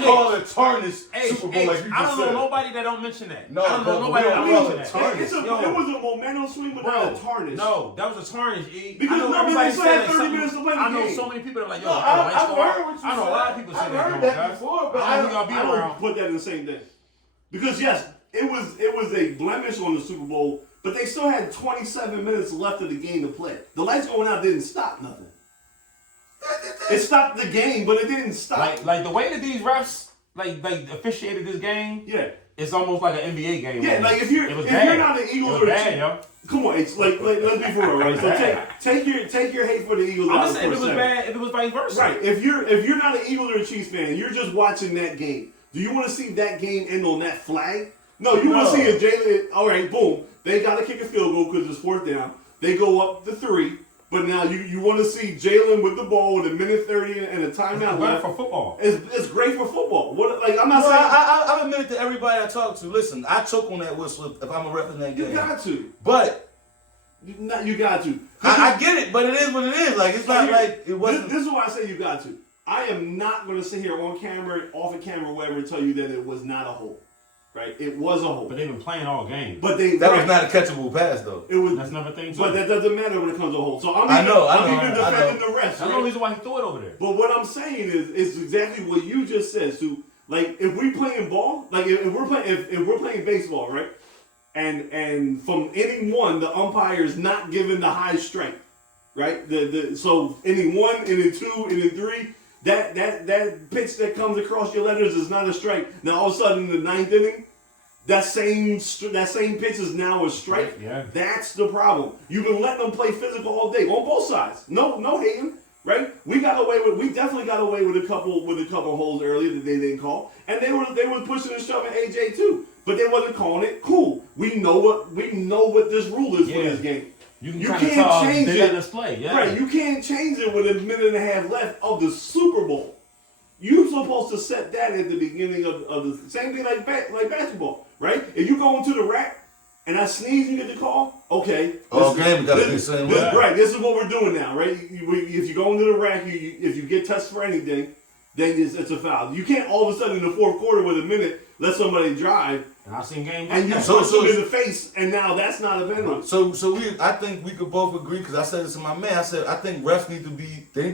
call it a tarnished Super Bowl like you just said? I don't know nobody that don't mention that. No, I don't know nobody that don't mention that. It was a momentum swing, but not a tarnish. No, that was a tarnish. Because everybody said 30 minutes to play the game. I know so many people that are like, yo, I've heard what you said. I know a lot of people say that. I've heard that before, but I don't put that in the same thing. Because yes, it was a blemish on the Super Bowl, but they still had 27 minutes left of the game to play. The lights going out didn't stop nothing. It stopped the game, but it didn't stop. Like the way that these refs like officiated this game. Yeah. It's almost like an NBA game. Yeah, like if you're not an Eagles or a Chiefs, come on, it's like let's be for real, right? So take your hate for the Eagles. I'm just saying if it was bad, if it was vice versa. Right. If you're not an Eagles or a Chiefs fan, you're just watching that game. Do you want to see that game end on that flag? No, you want to see a Jalen. All right, boom. They got to kick a field goal because it's 4th down. They go up to 3. But now you want to see Jalen with the ball with a minute 30 and a timeout left. For football. It's great for football. I'm not saying. I admit it to everybody I talk to. Listen, I choke on that whistle if I'm a ref in that game. You got to. But you got to. I get it, but it is what it is. Like it's not like it wasn't. This is why I say you got to. I am not going to sit here on camera, off of camera, whatever, and tell you that it was not a hole. Right? It was a hole. But they've been playing all game. But that was not a catchable pass though. It was. That's another thing too. But that doesn't matter when it comes to a hole. So I'm even defending the rest. That's the reason why he threw it over there. But what I'm saying is exactly what you just said. So like if we playing ball, like if we're playing baseball, right? And from inning 1, the umpire is not giving the high strike, right? So inning 1, inning 2, inning 3. That pitch that comes across your letters is not a strike. Now all of a sudden in the 9th inning, that same pitch is now a strike. Yeah. That's the problem. You've been letting them play physical all day on both sides. No hating, right? We definitely got away with a couple holes earlier that they didn't call, and they were pushing and shoving AJ too, but they wasn't calling it. Cool. We know what this rule is for this game. You can't change it. Right, you can't change it with a minute and a half left of the Super Bowl. You're supposed to set that at the beginning of the same thing like basketball, right? If you go into the rack and I sneeze, you get the call. Okay, game got to be the same way. Right, this is what we're doing now, right? If you go into the rack, if you get touched for anything, then it's a foul. You can't all of a sudden in the 4th quarter with a minute let somebody drive. And I've seen games and you punch them in the face, and now that's not a penalty. I think we could both agree because I said this to my man. I said I think refs need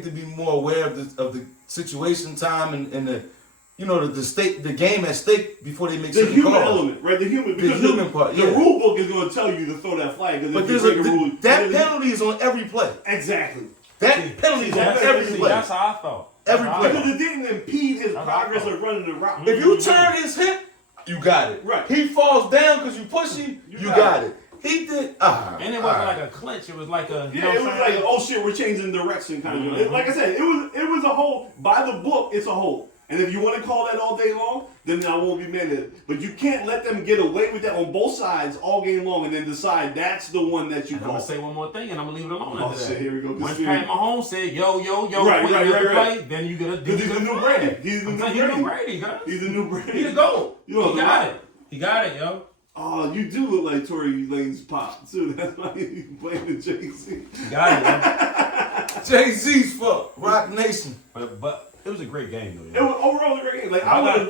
to be more aware of the situation, time, and the game at stake before they make the human calls. element, right? The human part. The rule book is going to tell you to throw that flag. But that penalty is on every play. Exactly. That penalty is on every play. That's how I felt. Every play. Because it didn't impede his progress of running the route. If you turn his hip, you got it. Right. He falls down because you push him, you got it. He did. And it wasn't like a clinch. It was like a. It was like, oh shit, we're changing direction kind of. Like I said, it was a hole. By the book, it's a hole. And if you want to call that all day long, then I won't be mad at it. But you can't let them get away with that on both sides all game long and then decide that's the one that you call. I'm going to say one more thing and I'm going to leave it alone. Oh, shit, here we go. When Pat Mahomes said, yo, right. play, then you get a He's the new Brady. He's the new Brady, guys. He's the new Brady. He the GOAT. He got it. He got it, yo. Oh, you do look like Tory Lane's pop, too. That's why he's playing the Jay-Z. Got it, Jay-Z's fuck. Rock Nation. But it was a great game, though. It was overall a great game. Like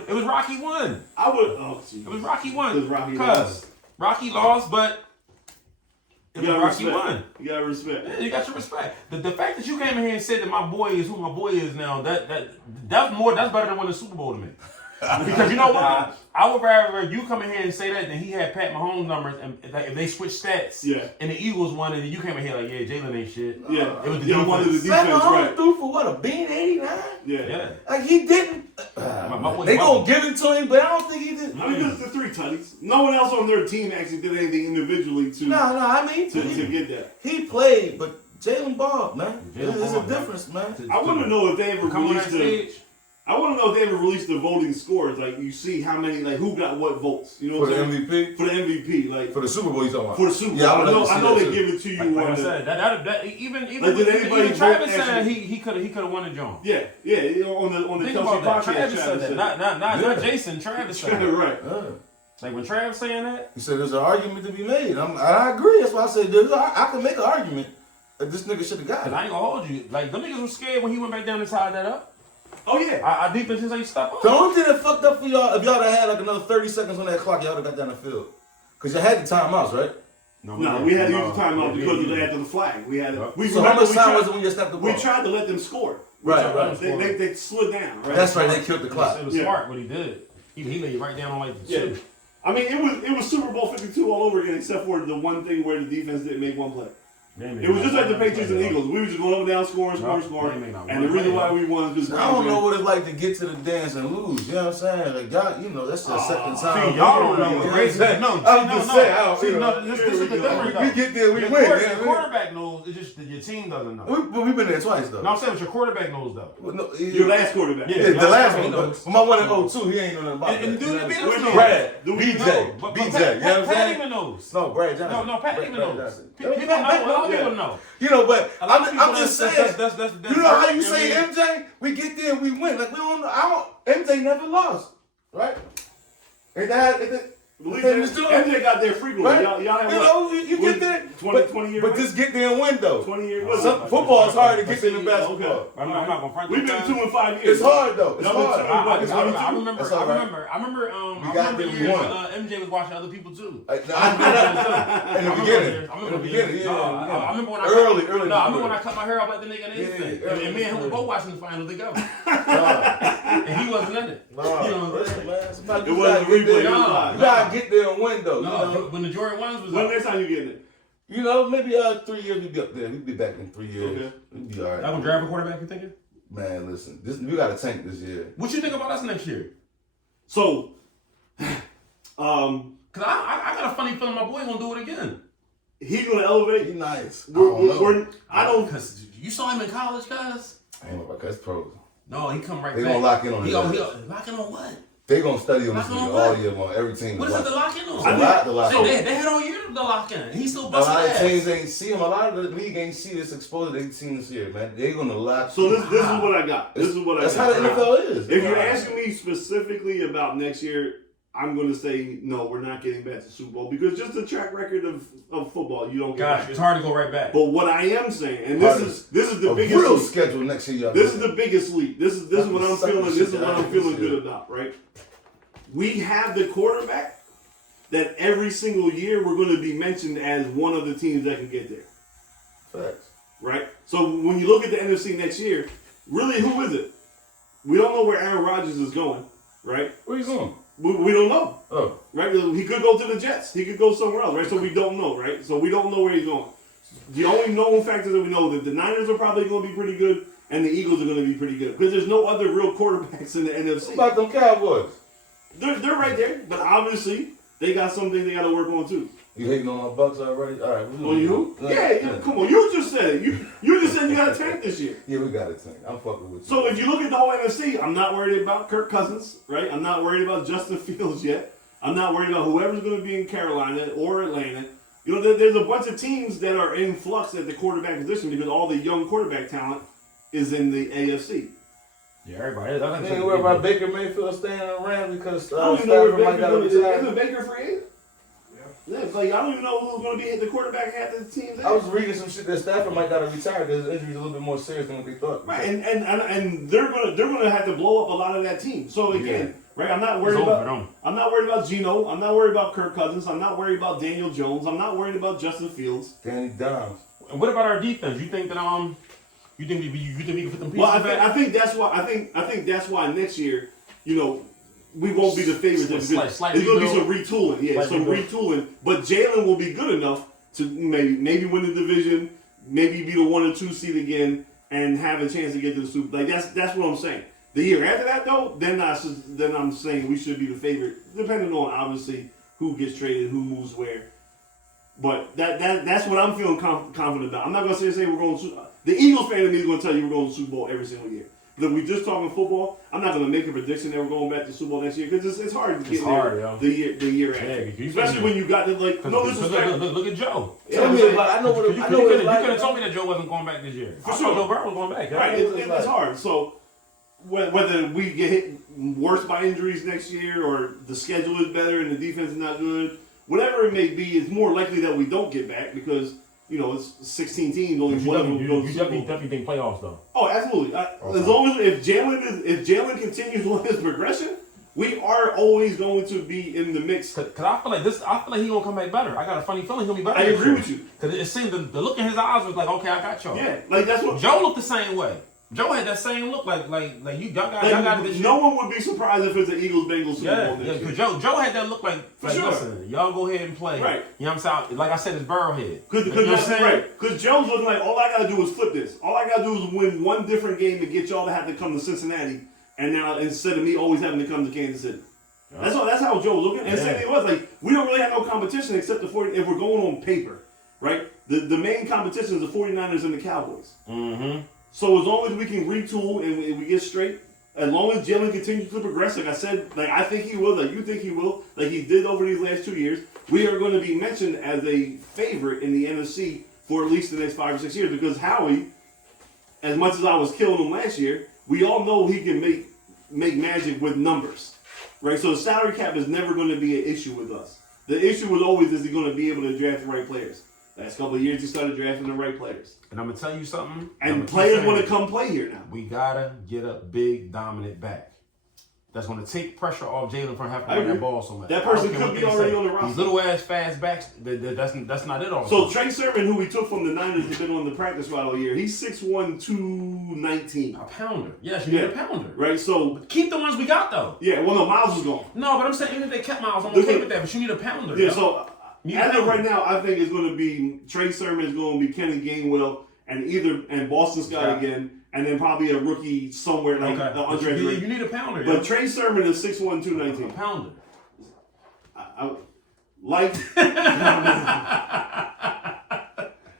it was Rocky won. I would. Oh, geez. It was Rocky won. It was Rocky lost. Rocky lost, but it was Rocky won. You gotta respect. Yeah, you got your respect. The fact that you came in here and said that my boy is who my boy is now, that's better than winning the Super Bowl to me. Because you know why? I would rather you come in here and say that than he had Pat Mahomes numbers and if they switched stats. Yeah. And the Eagles won and you came in here like, yeah, Jalen ain't shit. Yeah. It was the one of the defense, Pat Mahomes right? threw for what, a bean 89? Yeah. Like he didn't. They gonna give it to him, but I don't think he did. I mean, the 3 tutties. No one else on their team actually did anything individually to. To get that. He played, but Jalen Ball, man. There's a difference, man. I want to know if they ever released the. I want to know if they ever released the voting scores. Like you see how many, like who got what votes. You know for the MVP. For the MVP, like for the Super Bowl, you talking about? For the Super Bowl, yeah, I know they give it to you. Like I said, even like, did anybody Travis said he could have won the joint. Yeah. On the Think Kelsey about that. podcast, Travis said that. Not Jason. Travis said that. Right. Like when Travis saying that, he said there's an argument to be made. I agree. That's why I said I can make an argument that this nigga should have got it. I ain't gonna hold you. Like them niggas were scared when he went back down and tied that up. Oh yeah, our defense ain't step up. The only thing that fucked up for y'all, if y'all had like another 30 seconds on that clock, y'all would have got down the field. Cause you had the timeouts, right? No, we had to use the timeout because of after the flag. We had. So how much time was it when you snapped the ball? We tried to let them score. Right. They slid down. Right. That's right. They killed the clock. It was smart what he did. He laid it right down on like the two. I mean, it was Super Bowl 52 all over again, except for the one thing where the defense didn't make one play. It was just like the Patriots and Eagles. We were just going up and down, scoring. And the reason why we won is because I don't know what it's like to get to the dance and lose. You know what I'm saying? Like, God, you know, that's the second time. See, y'all don't know what great saying. No, I'm just saying. This is the difference. We get there, we win. Your quarterback knows. It's just that your team doesn't know. We've been there twice, though. No, I'm saying what your quarterback knows, though. No, your last quarterback. Yeah, the last one, though. My one in 02, he ain't know nothing about that. And dude, Brad, BJ, But BJ, you know what I'm Pat saying? even knows. No, Brad Johnson. No, Pat even knows. People know. Pat A lot of people know. You know, but I'm just saying. That's You know how you say MJ? We get there and we win. Like we don't know. MJ never lost, right? MJ got there frequently. Right? Y'all have you know, you get there. 20 years. But just get there and win though. 20 years. Football is hard to get there in basketball. Okay. I'm not gonna front. We've been 2 and 5 years. It's hard though. It's hard. I remember. We got there, we won. MJ was watching other people too. In the beginning. I remember when early. No, I remember when I cut my hair off like the nigga in anything. And me and him were both watching the final together. And he wasn't in it. You know what I'm saying? It wasn't a replay. You gotta get there and win though. No, when the Jordan ones was when next time you getting it? You know, maybe 3 years we'll be up there. We'll be back in 3 years. Okay. We'll be all right. I'm gonna draft a quarterback, you thinking? Man, listen, we got a tank this year. What you think about us next year? So, cause I got a funny feeling my boy gonna do it again. He's gonna elevate. He nice. I don't. Cause you saw him in college, guys. I don't know about that's pros. No, he come right they back. Gonna lock in on he it. Lock in on what? They gonna study on this nigga all year long. Every team. What is it to lock in on? They had all year to lock in. He still busted ass. A lot of teams ain't see him. A lot of the league ain't see this exposure they seen this year, man. They gonna lock. So this is what I got. That's how the NFL is. If you're asking me specifically about next year, I'm going to say no. We're not getting back to Super Bowl because just the track record of football, you don't get back. It's hard to go right back. But what I am saying, and this is the biggest real schedule next year. This is the biggest leap. This is what I'm feeling. This is what I'm feeling good about. Right. We have the quarterback that every single year we're going to be mentioned as one of the teams that can get there. Facts. Right? So when you look at the NFC next year, really, who is it? We don't know where Aaron Rodgers is going, right? Where he's going? We don't know. Oh. Right? He could go to the Jets. He could go somewhere else, right? So we don't know, right? So we don't know where he's going. The only known factor that we know is that the Niners are probably going to be pretty good and the Eagles are going to be pretty good because there's no other real quarterbacks in the NFC. What about them Cowboys? They're right there, but obviously they got something they got to work on too. You hating on my Bucks already? All right. On you? Yeah, come on. You just said it. You just said you got a tank this year. Yeah, we got a tank. I'm fucking with you. So if you look at the whole NFC, I'm not worried about Kirk Cousins, right? I'm not worried about Justin Fields yet. I'm not worried about whoever's going to be in Carolina or Atlanta. You know, there's a bunch of teams that are in flux at the quarterback position because all the young quarterback talent is in the AFC. Yeah, everybody. You ain't worried about Baker Mayfield staying around because I don't even know where might got Isn't Baker free agent? Yeah, it's like I don't even know who's going to be the quarterback half the teams. I was reading some shit that Stafford might got to retire because his injury's a little bit more serious than what they thought. Right, and they're gonna have to blow up a lot of that team. So again, right, I'm not worried about Geno. I'm not worried about Kirk Cousins. I'm not worried about Daniel Jones. I'm not worried about Justin Fields. Danny Dimes. And what about our defense? You think that you think we can put them pieces back? I think that's why. I think that's why next year, you know, we won't be the favorites. There's going to be some retooling. Yeah, some retooling. But Jalen will be good enough to maybe win the division, maybe be the 1 or 2 seed again, and have a chance to get to the Super. Like that's what I'm saying. The year after that, though, then I'm saying we should be the favorite, depending on obviously who gets traded, who moves where. But that's what I'm feeling confident about. I'm not going to say we're going to. The Eagles fan in me is going to tell you we're going to the Super Bowl every single year. But we just talking football. I'm not going to make a prediction that we're going back to Super Bowl next year because it's hard to get there the year after. Especially when you got to look at Joe. Tell me about. I know what it's like. You could have told me that Joe wasn't going back this year. For sure, Joe Burrow was going back. Right, it's hard. So whether we get hit worse by injuries next year or the schedule is better and the defense is not good, whatever it may be, it's more likely that we don't get back because. You know, it's 16 teams. Only one of them goes to Super Bowl. You definitely think playoffs though. Oh, absolutely. As long as if Jalen continues on his progression, we are always going to be in the mix. Cause I feel like he's gonna come back better. I got a funny feeling he'll be better. I agree with you. Cause it seemed the look in his eyes was like, okay, I got y'all. Yeah, like that's what Joe looked the same way. Joe had that same look like you y'all got this. No one would be surprised if it's the Eagles-Bengals Super Bowl next year. Because Joe had that look like sure. Listen, y'all go ahead and play. Right. You know what I'm saying? Like I said, it's Burrowhead. Because Joe's looking like, all I got to do is flip this. All I got to do is win one different game and get y'all to have to come to Cincinnati, and now instead of me always having to come to Kansas City. Yeah. That's how Joe was looking. And same thing was, like, we don't really have no competition except the 40, if we're going on paper, right? The main competition is the 49ers and the Cowboys. Mm-hmm. So as long as we can retool and we get straight, as long as Jalen continues to progress, like I said, like I think he will, like you think he will, like he did over these last 2 years, we are going to be mentioned as a favorite in the NFC for at least the next 5 or 6 years. Because Howie, as much as I was killing him last year, we all know he can make magic with numbers, right? So the salary cap is never going to be an issue with us. The issue was always, is he going to be able to draft the right players? Last couple of years, he started drafting the right players. And I'm going to tell you something. And players want to come play here now. We got to get a big, dominant back. That's going to take pressure off Jalen from having to run that ball so much. That person could be already on the roster. These little-ass fast backs, that's not it all. So Trey Sermon, who we took from the Niners, has been on the practice squad all year. He's 6'1", 219. A pounder. Yes, you need a pounder. Right, so... But keep the ones we got, though. Yeah, well, no, Miles is gone. No, but I'm saying even if they kept Miles, I'm okay with that. But you need a pounder. Yeah, so... As of right now, I think it's going to be Trey Sermon, is going to be Kenny Gainwell, and Boston Scott again, and then probably a rookie somewhere like Andre. You need a pounder. But Trey Sermon is 6'1", 219. A pounder. I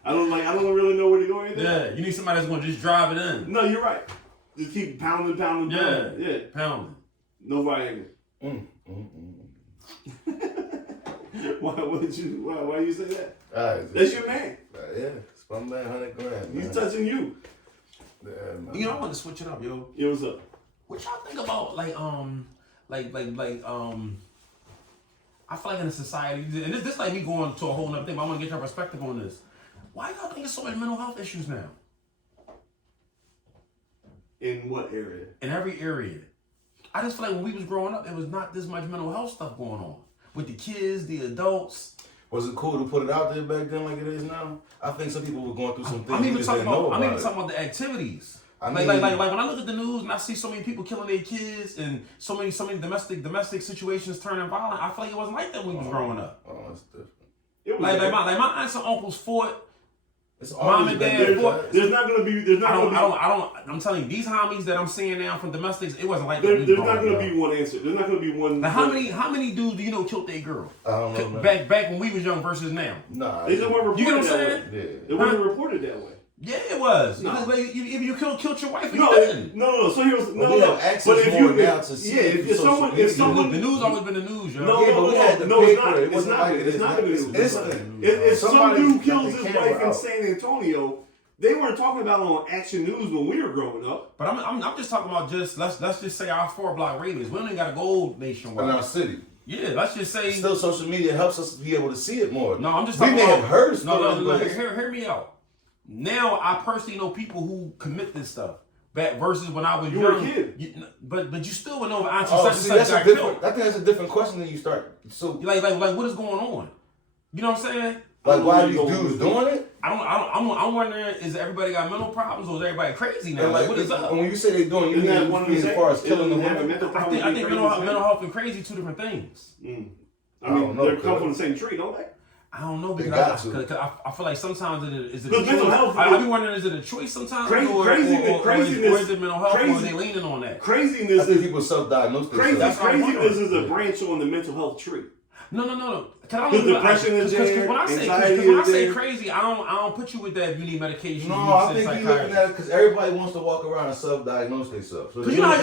don't really know where to go either. Yeah, you need somebody that's going to just drive it in. No, you're right. Just keep pounding. Yeah, pounding. No Viagra. Why you say that? That's your man. Yeah, it's my man, $100 grand. He's touching you. Yeah, man. You know, I want to switch it up, yo. Yeah, what's up? What y'all think about I feel like in a society, and this like me going to a whole nother thing, but I want to get your perspective on this. Why y'all think there's so many mental health issues now? In what area? In every area. I just feel like when we was growing up, there was not this much mental health stuff going on. With the kids, the adults. Was it cool to put it out there back then like it is now? I think some people were going through some things. I'm even talking about the activities. I mean, like when I look at the news and I see so many people killing their kids and so many domestic situations turning violent, I feel like it wasn't like that when we was growing up. Oh, that's different. It was Like my aunts and uncles fought. It's Mom and dad fought. There's not gonna be. I'm telling you, these homies that I'm seeing now from domestics, it wasn't like that. There's not gonna be one answer. There's not gonna be one. Now, how many dudes do you know killed their girl? I don't know. Back when we was young versus now. Nah, they just weren't reported. You know what I'm that saying? way. Yeah. It wasn't reported that way. Yeah, it was. No. If you killed your wife, No. So he was we have access but if more you, now to see. if someone, the news always been the news, yo. It's not. If some dude kills his wife in San Antonio, they weren't talking about it on Action News when we were growing up. But I'm just talking about let's just say our 4-block radius. We don't even got to go nationwide. In our city. Yeah, let's just say. Still, social media helps us be able to see it more. No, I'm just we talking may about. have heard No, hear me out. Now I personally know people who commit this stuff. Back versus when I was young. You were a kid. But you still would know if auntie such got killed. I think that's a different question than you start. So like what is going on? You know what I'm saying? Like why are these dudes doing it? I'm wondering, is everybody got mental problems or is everybody crazy now? Like what is up? When you say they're doing, you mean as far as killing the women? I think mental health and crazy two different things. I mean, they come from the same tree, don't they? I don't know because I feel like sometimes is it a mental choice? health. I be wondering, is it a choice sometimes? Or is it mental health? Or are they leaning on that? Craziness. I think people self-diagnose themselves. Craziness is a branch on the mental health tree. No. Because depression is there. When I say crazy, I don't put you with that. You need medication. No, I think you're looking at it because everybody wants to walk around and self-diagnose themselves. So you know, I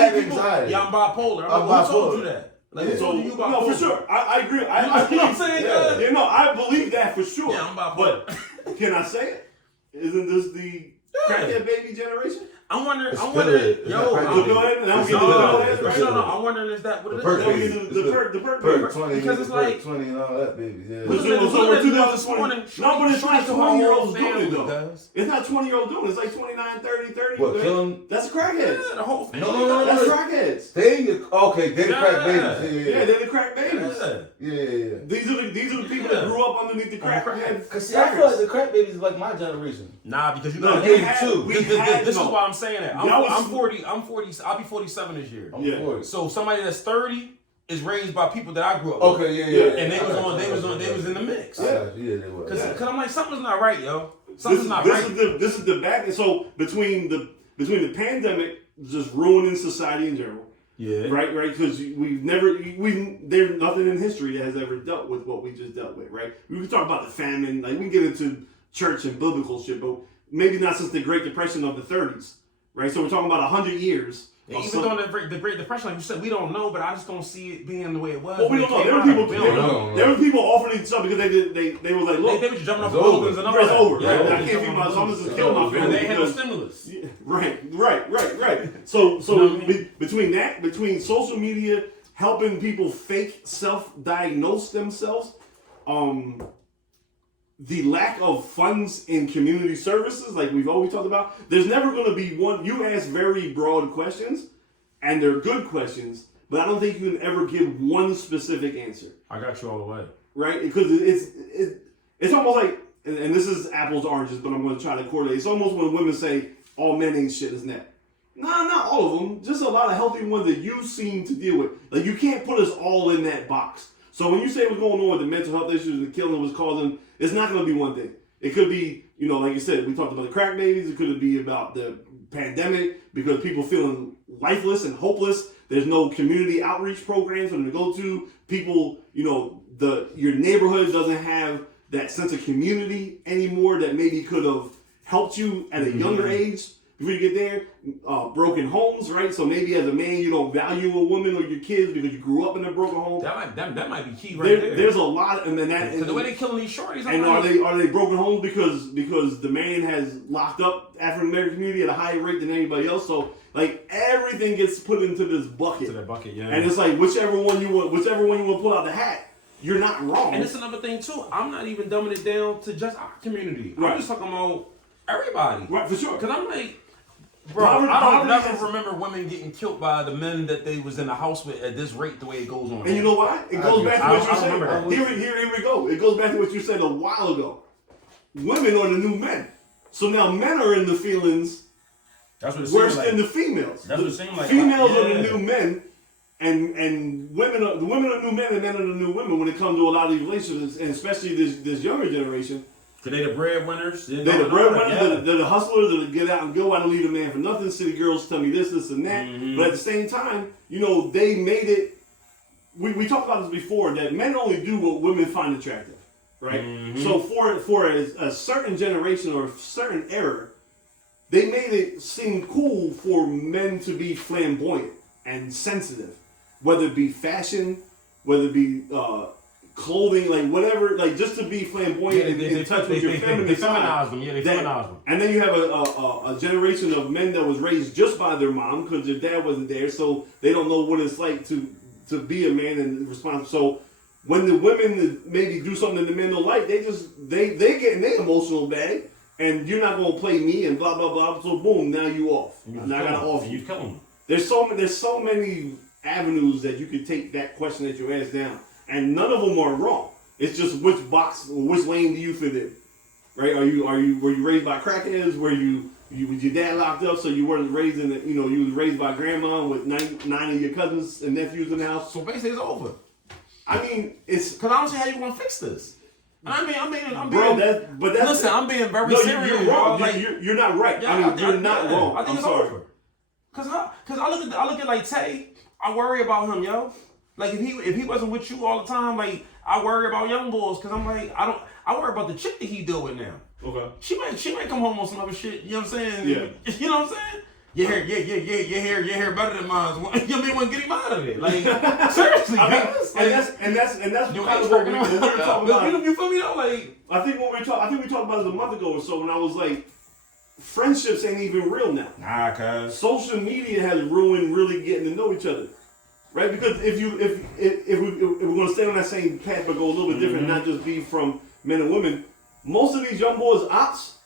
have anxiety. Yeah, I'm bipolar. Who told you that? Like, who told you bipolar? No, for sure. I agree. You know what I'm saying? Yeah, no, I believe that for sure. Yeah, I'm bipolar. But can I say it? Isn't this the crackhead baby generation? I'm wondering, It's I'm good. wondering, It's yo, not I'm, crack go ahead and I'm It's getting good. go ahead. It's Right? good. no, I'm wondering is that what it The is? perk Then we baby. get It's the good. perk, the perk. Perk 20, Because it's perk like- 20 and all that, baby. Yeah. But Listen, so we're listen, 2020. this No, but it's not to 20-year-olds whole doing it, though. family, guys. It's not 20-year-olds doing it. It's like 29, 30, 30. What, man. killing? That's crackheads. Yeah, the whole family. No. That's crackheads. Okay, they the crack babies. Yeah, they're the crack babies. Yeah. These are the people that grew up underneath the crackheads. Cause see, I feel like the crack babies is like my generation. Nah, because you No, got we 82. had- we This had- is no. why I'm saying that. Y'all was- I'm 40. I'll be 47 this year. I'm Yeah. 40. So somebody that's 30 is raised by people that I grew up with. Okay, yeah. And they was in the mix. Yeah, they were. Cause I'm like, something's not right, yo. Something's not right. This is the back. So between the pandemic just ruining society in general. Yeah. Right. Because there's nothing in history that has ever dealt with what we just dealt with. Right. We can talk about the famine. Like we can get into church and biblical shit, but maybe not since the Great Depression of the 30s. Right. So we're talking about 100 years. Even during the Great Depression, like you said, we don't know, but I just don't see it being the way it was. Well, we don't know. There were people offering each other because they were like, look, They were jumping off It's buildings and it's all over. that. Right? Yeah, I can't think about it, so I'm just gonna kill my And family. they had no because- stimulus. Yeah, right. So You know what I mean? between social media helping people fake self-diagnose themselves, the lack of funds in community services, like we've always talked about, there's never going to be one. You ask very broad questions, and they're good questions, but I don't think you can ever give one specific answer. I got you all the way. Right? Because it's almost like, and this is apples to oranges, but I'm going to try to correlate. It's almost when women say all men ain't shit, isn't that? Nah, not all of them. Just a lot of healthy ones that you seem to deal with. Like you can't put us all in that box. So when you say what's going on with the mental health issues and the killing was causing, it's not going to be one thing. It could be, like you said, we talked about the crack babies. It could be about the pandemic because people feeling lifeless and hopeless. There's no community outreach programs for them to go to. People, your neighborhood doesn't have that sense of community anymore that maybe could have helped you at a younger age before you get there. Broken homes, right? So maybe as a man you don't value a woman or your kids because you grew up in a broken home. That might be key right there. There's a lot, and then that. Because the way they killing these shorties. And are they broken homes because the man has locked up African American community at a higher rate than anybody else? So like everything gets put into this bucket. To that bucket, yeah. And it's like whichever one you want to pull out the hat. You're not wrong. And it's another thing too. I'm not even dumbing it down to just our community. Right. I'm just talking about everybody. Right, for sure. Because I'm like, bro, I don't never remember women getting killed by the men that they was in the house with at this rate the way it goes on. And you know why? It goes back to what you said. remember that. Here we go. It goes back to what you said a while ago. Women are the new men. So now men are in the feelings That's what it worse seemed like. than the females. That's what it seemed like. Females are the Yeah. new men, and women are new men, and men are the new women when it comes to a lot of these relationships, and especially this younger generation. Cause they the breadwinners. They're the breadwinners, they're the hustlers that get out and go. I don't need a man for nothing. City girls tell me this, and that. Mm-hmm. But at the same time, they made it. We talked about this before that men only do what women find attractive, right? Mm-hmm. So for a certain generation or a certain era, they made it seem cool for men to be flamboyant and sensitive, whether it be fashion, whether it be clothing, like whatever, like just to be flamboyant and in touch with your feminine side. feminize them. Yeah, they feminize them. And then you have a generation of men that was raised just by their mom because their dad wasn't there, so they don't know what it's like to be a man and responsible. So when the women maybe do something that the men don't like, they get in their emotional bag, and you're not gonna play me and blah blah blah. So boom, now you off. Now I gotta off you. You kill them. There's so many avenues that you could take that question that you asked down, and none of them are wrong. It's just which box or which lane do you fit in, right? Were you raised by crackheads? Was your dad locked up, so you weren't raised in you was raised by grandma with nine of your cousins and nephews in the house? So basically, it's over. I mean, it's Because I don't see how you want to fix this. I'm bro. being. Listen, I'm being very serious. You're wrong. Bro. Like, You're not right. I mean, you're not wrong. I think I'm it's sorry. over. Cause I look at like Tay. I worry about him, yo. Like if he wasn't with you all the time, like I worry about young boys. Cause I'm like I worry about the chick that he deal with now. Okay. She might come home on some other shit. You know what I'm saying? Yeah. You know what I'm saying? Your hair better than mine. You know what I mean? Want to get him out of it? Like seriously, guys. And that's kind of what we were talking about. You feel me though? Like I think we talked about it a month ago or so when I was like, friendships ain't even real now. Nah, cuz. Social media has ruined really getting to know each other, right? Because if we're gonna stay on that same path but go a little bit different, not just be from men and women, most of these young boys ops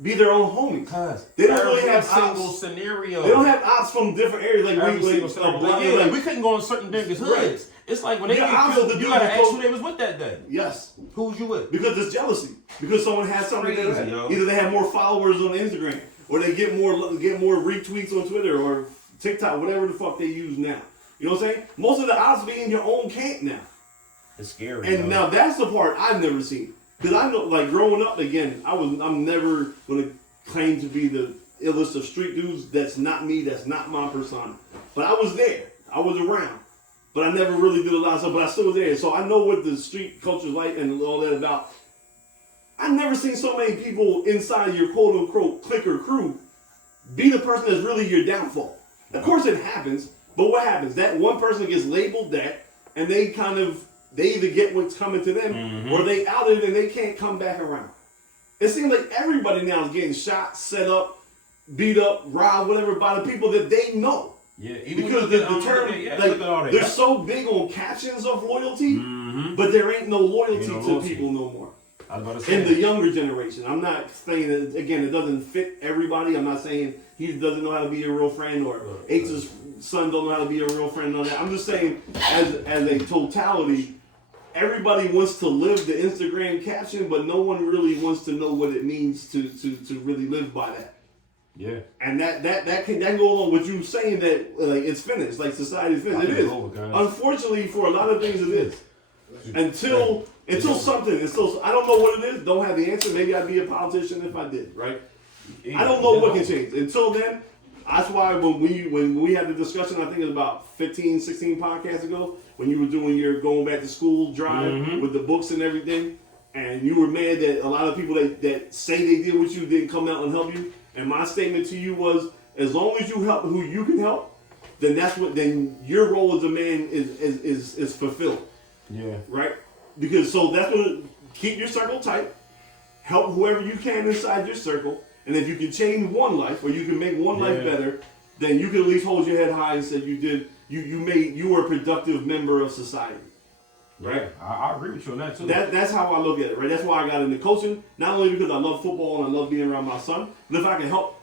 be their own homies. Cuz They don't really have single ops. scenario. They don't have ops from different areas like Every single scenario. Like we couldn't go in certain niggas' hoods. Right. It's like when they Yeah, get killed, the you dude gotta who ask told- who they was with that day. Yes, Who was you with? because it's jealousy. Because someone has something Crazy, that yo. either they have more followers on Instagram, or they get more retweets on Twitter or TikTok, whatever the fuck they use now. You know what I'm saying? Most of the odds be in your own camp now. It's scary. And now that's the part I've never seen. Because I know, like growing up, again, I'm never gonna claim to be the illest of street dudes. That's not me. That's not my persona. But I was there. I was around. But I never really did a lot of stuff. But I still was there. So I know what the street culture's like and all that about. I've never seen so many people inside your quote unquote clique or crew be the person that's really your downfall. Of course it happens. But what happens? That one person gets labeled that, and they either get what's coming to them, or they outed and they can't come back around. It seems like everybody now is getting shot, set up, beat up, robbed, whatever, by the people that they know. Yeah, even Because the term, they're so big on captions of loyalty, but there ain't no loyalty to people no more. I was about to say In the younger generation. I'm not saying that, again, it doesn't fit everybody. I'm not saying he doesn't know how to be a real friend or H's son don't know how to be a real friend and all that. I'm just saying, as a totality, everybody wants to live the Instagram caption, but no one really wants to know what it means to really live by that. Yeah. And that can go along with you saying that like it's finished, like society's finished. It is. Unfortunately, for a lot of things, it is. Until I don't know what it is. Don't have the answer. Maybe I'd be a politician if I did. Right. I don't know what can change. Until then, that's why when we had the discussion, I think it was about 15, 16 podcasts ago, when you were doing your going back to school drive with the books and everything, and you were mad that a lot of people that say they did with you didn't come out and help you. And my statement to you was, as long as you help who you can help, then your role as a man is fulfilled. Yeah. Right? Because so that's gonna keep your circle tight, help whoever you can inside your circle, and if you can change one life or you can make one life better, then you can at least hold your head high and say you were a productive member of society. Right? Yeah, I agree with you on that too. That's how I look at it, right? That's why I got into coaching, not only because I love football and I love being around my son, but if I can help,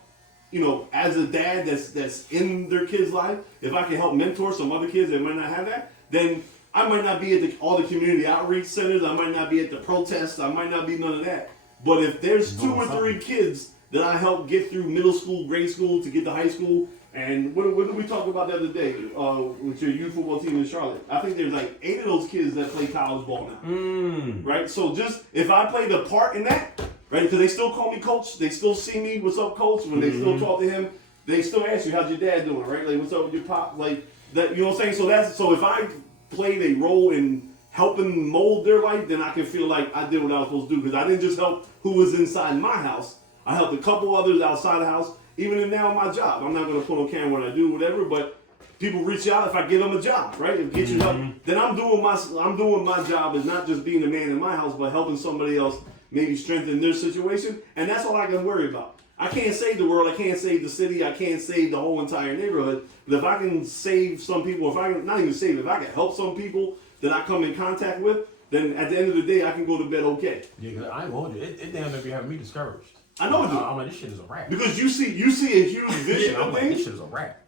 as a dad that's in their kid's life, if I can help mentor some other kids that might not have that, then I might not be at all the community outreach centers, I might not be at the protests, I might not be none of that. But if there's 2 or 3 kids that I help get through middle school, grade school, to get to high school, and what did we talk about the other day with your youth football team in Charlotte? I think there's like 8 of those kids that play college ball now. Right? So just, if I play the part in that, right? Because they still call me coach. They still see me, what's up, coach? When they still talk to him, they still ask you, how's your dad doing, right? Like, what's up with your pop? Like, that, you know what I'm saying? So if I played a role in helping mold their life, then I can feel like I did what I was supposed to do. Because I didn't just help who was inside my house. I helped a couple others outside the house. Even in now my job, I'm not going to put on camera what I do, whatever. But people reach out if I give them a job, right? If get you help, then I'm doing my job as not just being a man in my house, but helping somebody else maybe strengthen their situation. And that's all I can worry about. I can't save the world. I can't save the city. I can't save the whole entire neighborhood. But if I can save some people, if I can help some people that I come in contact with, then at the end of the day, I can go to bed okay. Yeah, I ain't gonna hold you. It damn near be having me discouraged. I know it do. I'm like, this shit is a wrap. Because you see a huge vision I'm of like, things. this shit is a wrap.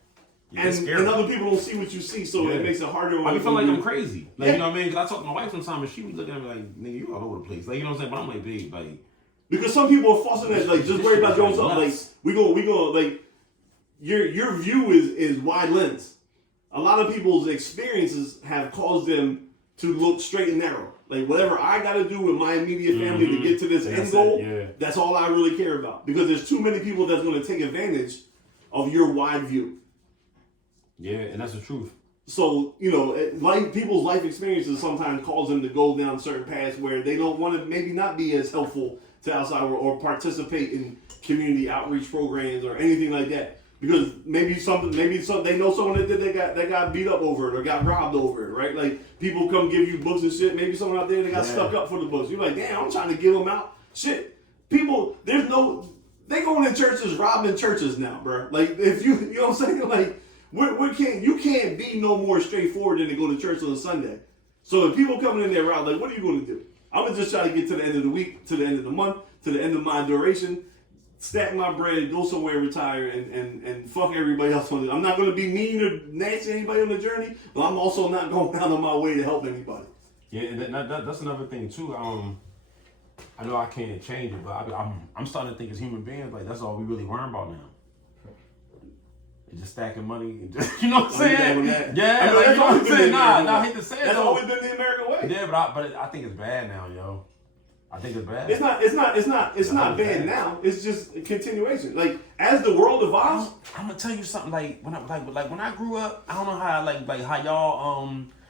Yeah, and other people don't see what you see, so it makes it harder. I be feeling like I'm crazy. Like, you know what I mean? Because I talk to my wife sometimes, and she be looking at me like, nigga, you all over the place. Like, you know what I'm saying? But I'm like, babe, like... Because some people are false in that, like, just worry about your own stuff. Like, we go, like, your view is wide lens. A lot of people's experiences have caused them to look straight and narrow. Like, whatever I got to do with my immediate family to get to this end goal, that's all I really care about. Because there's too many people that's going to take advantage of your wide view. Yeah, and that's the truth. So, people's life experiences sometimes cause them to go down certain paths where they don't want to maybe not be as helpful to outside or participate in community outreach programs or anything like that. Because maybe they know someone that got beat up over it or got robbed over it, right? Like, people come give you books and shit. Maybe someone out there that got stuck up for the books. You're like, damn, I'm trying to give them out. Shit. People, they going in churches, robbing churches now, bro. Like, if you know what I'm saying? Like, you can't be no more straightforward than to go to church on a Sunday. So if people coming in there rob, like, what are you going to do? I'm going to just try to get to the end of the week, to the end of the month, to the end of my duration, stack my bread, go somewhere, retire, and fuck everybody else on it. I'm not going to be mean or nasty to anybody on the journey, but I'm also not going out of my way to help anybody. Yeah, and that's another thing too. I know I can't change it, but I'm starting to think as human beings, like that's all we really worrying about now. It's just stacking money and just, you know what I'm saying? Yeah, I mean, like, you know what I'm saying? Nah, I hate to say it. That's always been the American way. Yeah, but I think it's bad now, yo. I think it's bad. It's not bad now. It's just a continuation. Like, as the world evolves, I'm gonna tell you something. Like when I grew up, I don't know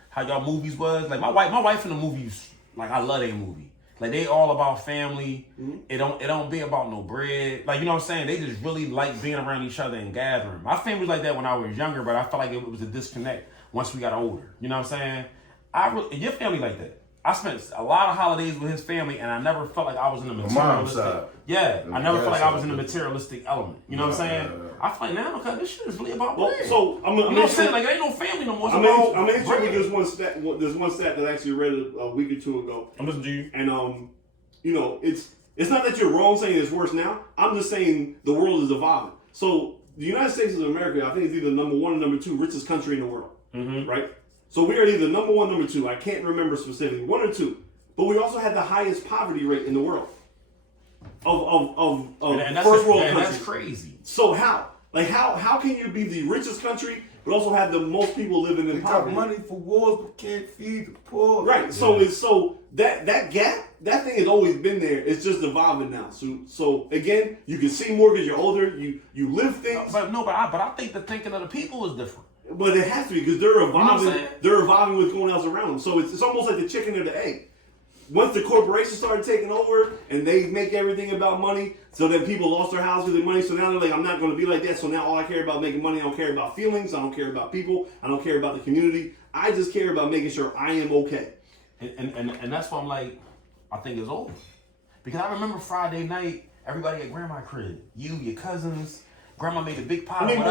how y'all movies was. Like my wife in the movies. Like I love their movie. Like they all about family. Mm-hmm. It don't be about no bread. Like, you know what I'm saying? They just really like being around each other and gathering. My family was like that when I was younger, but I felt like it was a disconnect once we got older. You know what I'm saying? Your family like that. I spent a lot of holidays with his family, and I never felt like I was in the materialistic. I never felt like I was in the materialistic element. You know what I'm saying? I feel like now, because this shit is really about bread. So you know what I'm saying? Like, it ain't no family no more. I'm interested with this one stat. There's one stat that I actually read a week or two ago. I'm listening to you. And you know, it's not that you're wrong saying it's worse now. I'm just saying the world is evolving. So the United States of America, I think, is either number 1 or number 2 richest country in the world. Mm-hmm. Right? So we are either number 1, number 2. I can't remember specifically, 1 or 2. But we also had the highest poverty rate in the world of first world countries. That's crazy. So how? Like how can you be the richest country but also have the most people living in poverty? Got money for wars but can't feed the poor. Right. So that gap, that thing has always been there. It's just evolving now. So again, you can see more because you're older. You live things. But I think the thinking of the people is different. But it has to be because they're evolving. You know what I'm saying? They're evolving with going else around them. So it's almost like the chicken or the egg. Once the corporations started taking over and they make everything about money, so then people lost their house with their money. So now they're like, I'm not going to be like that. So now all I care about making money. I don't care about feelings. I don't care about people. I don't care about the community. I just care about making sure I am okay. And that's why I'm like, I think it's over. Because I remember Friday night, everybody at grandma's crib. You, your cousins, grandma made a big pot. I mean,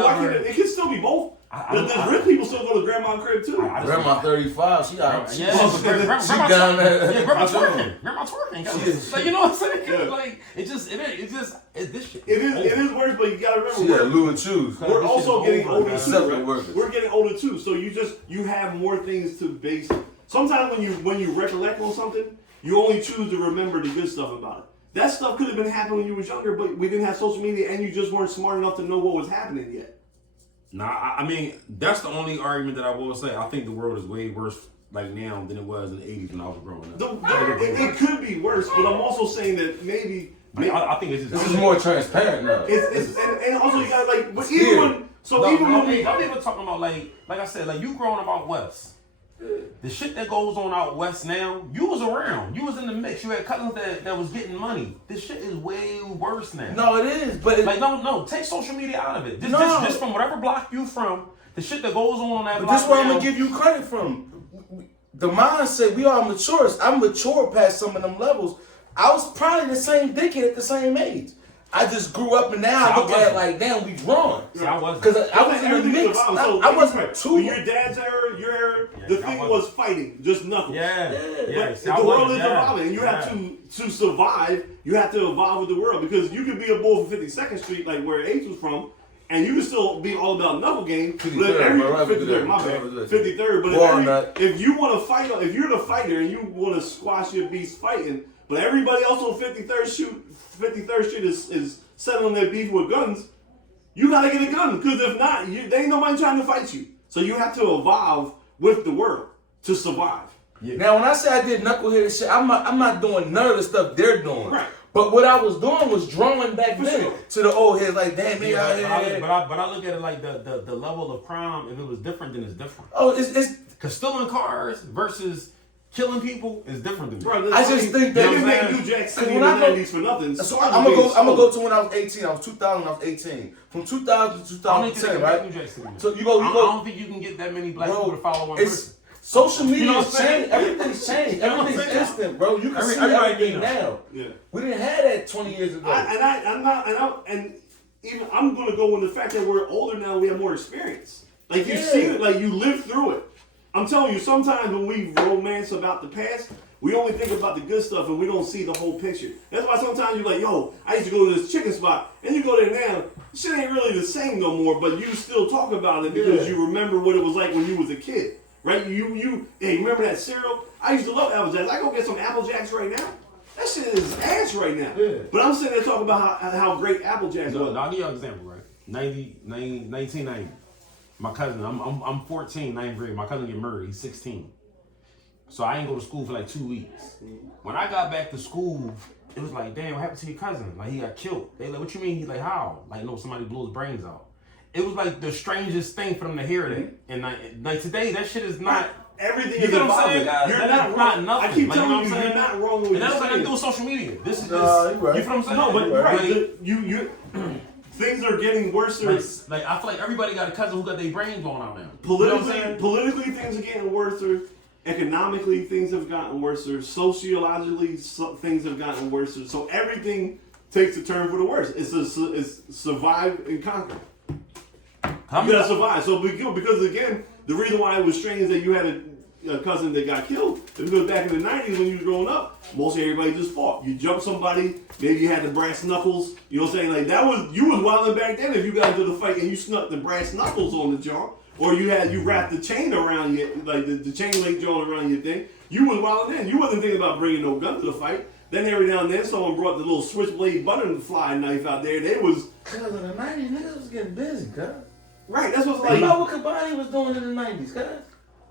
it can still be both. The rich people still go to grandma's crib too. Grandma 35, she out. She down there. Yeah, grandma's twerking. Grandma's twerking. Like, you know what I'm saying? Yeah. Like this shit. It is worse, but you gotta remember. She had Lou and Choose. We're also getting older too. Right? We're getting older too, so you have more things to base. Sometimes when you recollect on something, you only choose to remember the good stuff about it. That stuff could have been happening when you was younger, but we didn't have social media, and you just weren't smart enough to know what was happening yet. Nah, I mean, that's the only argument that I will say. I think the world is way worse like now than it was in the 80s when I was growing up. It could be worse, but I'm also saying that maybe I think it's just... This is more transparent now. And also you got like... But I'm even talking about like I said, like you growing up out west. The shit that goes on out west now, you was around. You was in the mix. You had cousins that was getting money. This shit is way worse now. No, it is, but... No, take social media out of it. Just from whatever block you from, the shit that goes on that block. But this is where I'm going to give you credit from. The mindset, we are mature. I'm mature past some of them levels. I was probably the same dickhead at the same age. I just grew up and now I look at it like, damn, we grown. I wasn't. Because I was in the mix. I wasn't too. Your dad's era, your era, the thing was fighting, just knuckles. Yeah. The world is evolving, and you have to survive. You have to evolve with the world because you could be a bull from 52nd Street, like where H was from, and you can still be all about knuckle game. 53rd, my bad. 53rd. But if you want to fight, if you're the fighter and you want to squash your beast fighting, but everybody else on 53rd Street is settling their beef with guns, you gotta get a gun. Because if not, there ain't nobody trying to fight you. So you have to evolve with the world to survive. Yeah. Now, when I say I did knucklehead shit, I'm not doing none of the stuff they're doing. Right. But what I was doing was drawing back then to the old head, like, damn, me out here. But I look at it like the level of crime, if it was different, then it's different. Oh, it's... Because stealing cars versus... killing people is different than me. Bro, I just think that they didn't make New Jack City in the 90s for nothing. So I'm gonna go to when I was 18. I was 2000. I was 18. From 2000 to 2010, right? New Jack City. So you go. I don't think you can get that many black people to follow one person. Social media You know has what I'm saying? changed. Everything's changed. You know what I'm Everything's saying? instant, bro. You can see Everybody everything know. now. Yeah. We didn't have that 20 years ago. Even I'm gonna go with the fact that we're older now. We have more experience. Like you Yeah. see it, like you live through it. I'm telling you, sometimes when we romance about the past, we only think about the good stuff and we don't see the whole picture. That's why sometimes you're like, yo, I used to go to this chicken spot, and you go there now, shit ain't really the same no more, but you still talk about it because you remember what it was like when you was a kid. Right? Hey, remember that cereal? I used to love Apple Jacks. I go get some Apple Jacks right now. That shit is ass right now. Yeah. But I'm sitting there talking about how great Apple Jacks was. I'll give you an example, right? 1990. My cousin, I'm 14, 9th grade. My cousin get murdered. He's 16. So I ain't go to school for like 2 weeks. When I got back to school, it was like, damn, what happened to your cousin? Like, he got killed. They like, what you mean? He's like, how? Like, no, somebody blew his brains out. It was like the strangest thing for them to hear that. And like today, that shit is not. Everything You is know what I'm about saying, it. guys? You're That not is wrong. nothing. I keep Like, you know telling what you, I'm you're saying? not wrong with And what that's you're what I saying. do with social media. This is just, Nah, you right. you feel what I'm saying? No, but Like, you things are getting worse. like, I feel like everybody got a cousin who got their brains blown out now. You know what I'm saying? Politically, things are getting worse. Economically, things have gotten worse. Sociologically, things have gotten worse. So everything takes a turn for the worse. It's survive and conquer. You gotta survive. So because again, the reason why it was strange that you had a cousin that got killed is because back in the 90s when you was growing up, most everybody just fought. You jumped somebody, maybe you had the brass knuckles. You know what I'm saying? Like you was wilding back then if you got into the fight and you snuck the brass knuckles on the jaw. Or you wrapped the chain around you, like the chain link joint around your thing. You was wilding in. You wasn't thinking about bringing no gun to the fight. Then every now and then someone brought the little switchblade butterfly knife out there. They was Cause in the 90s, niggas was getting busy, cuz. right. That's what's You like. know what Kabani was doing in the 90s, cuz?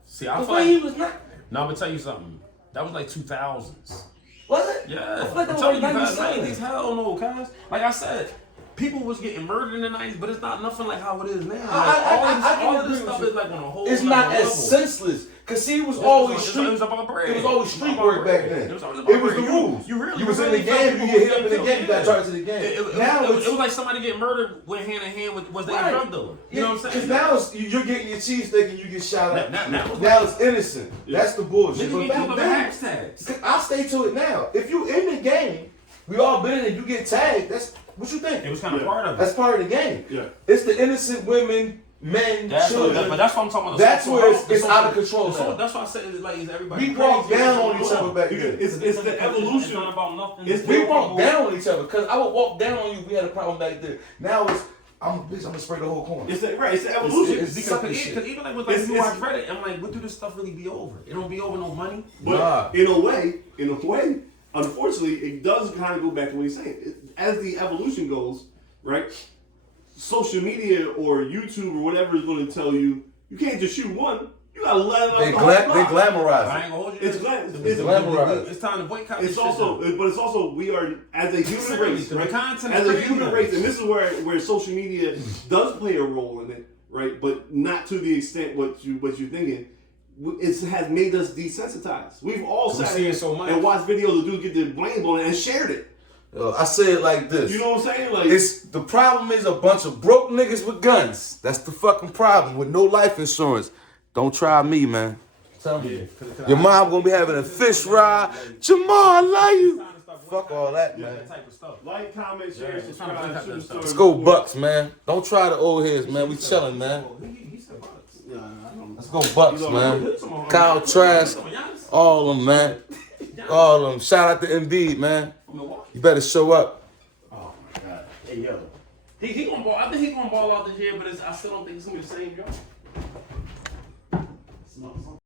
See, I The feel way he like, was not. no, I'm gonna tell you something. That was like 2000s. Was it? Yeah, I feel like I'm that telling was you, like guys, 97. 90s, hell no, cuz. Like I said, people was getting murdered in the 90s, but it's not nothing like how it is now. Like, I all can of this agree stuff with is like on a whole It's not nother as level. senseless. Cause see, it was It always was street. about bread. It was always It street about work bread. back then. It was always It about was the bread. rules. You really You was in really the felt game, people you get hit getting up in the killed. game, you got Yeah. charged to the game. Now it it's was like somebody getting murdered went hand in hand with was they a drug dealer. You know what I'm saying? Because now you're getting your cheesesteak and you get shot at. Now Now it's innocent. That's the bullshit. niggas But get back killed over then, hashtags. I'll stay to it now. If you in the game, we all been in it, you get tagged. That's what you think. It was kind of part of it. That's part of the game. Yeah. It's the innocent women, men, children. But that's what I'm talking about. That's where it's out of control now. That's why I said it's like is everybody. We walked crazy? down on each other back then. It's the evolution. It's not about nothing. We walked down on each other because I would walk down on you. We had a problem back then. Now it's I'm gonna spray the whole corner. It's the evolution. It's Because simple even like with like New York Credit, I'm like, when do this stuff really be over? It don't be over no money. But Nah. in a way, unfortunately, it does kind of go back to what he's saying. As the evolution goes, right? Social media or YouTube or whatever is going to tell you, you can't just shoot one. You gotta let it out. They the whole block. glamorize I it. ain't gonna hold you. It's glamorized. It's time to boycott. It's this also, shit but it's also we are as a human Seriously, race, the right? content As is a crazy. human race, and this is where social media does play a role in it, right? But not to the extent what you're thinking. It has made us desensitized. We've all We sat see it so much. and watched videos of dudes get their blame on it and shared it. I say it like this. You know what I'm saying? Like It's the problem is a bunch of broke niggas with guns. That's the fucking problem with no life insurance. Don't try me, man. Tell me. Your mom gonna be having a fish fry. Jamal, I love you. Fuck all that, man. that type of stuff. like, comment, share, Yeah, subscribe. trying to to the stuff. Let's go Bucks, man. Don't try the old heads, man. We chilling, man. He said bucks. Let's go Bucks, man. Kyle Trask, all of them, man. All of them. Shout out to Embiid, man. You better show up. Oh my God. Hey yo. He gonna ball. I think he gonna ball out this year, but I still don't think it's gonna be the same job.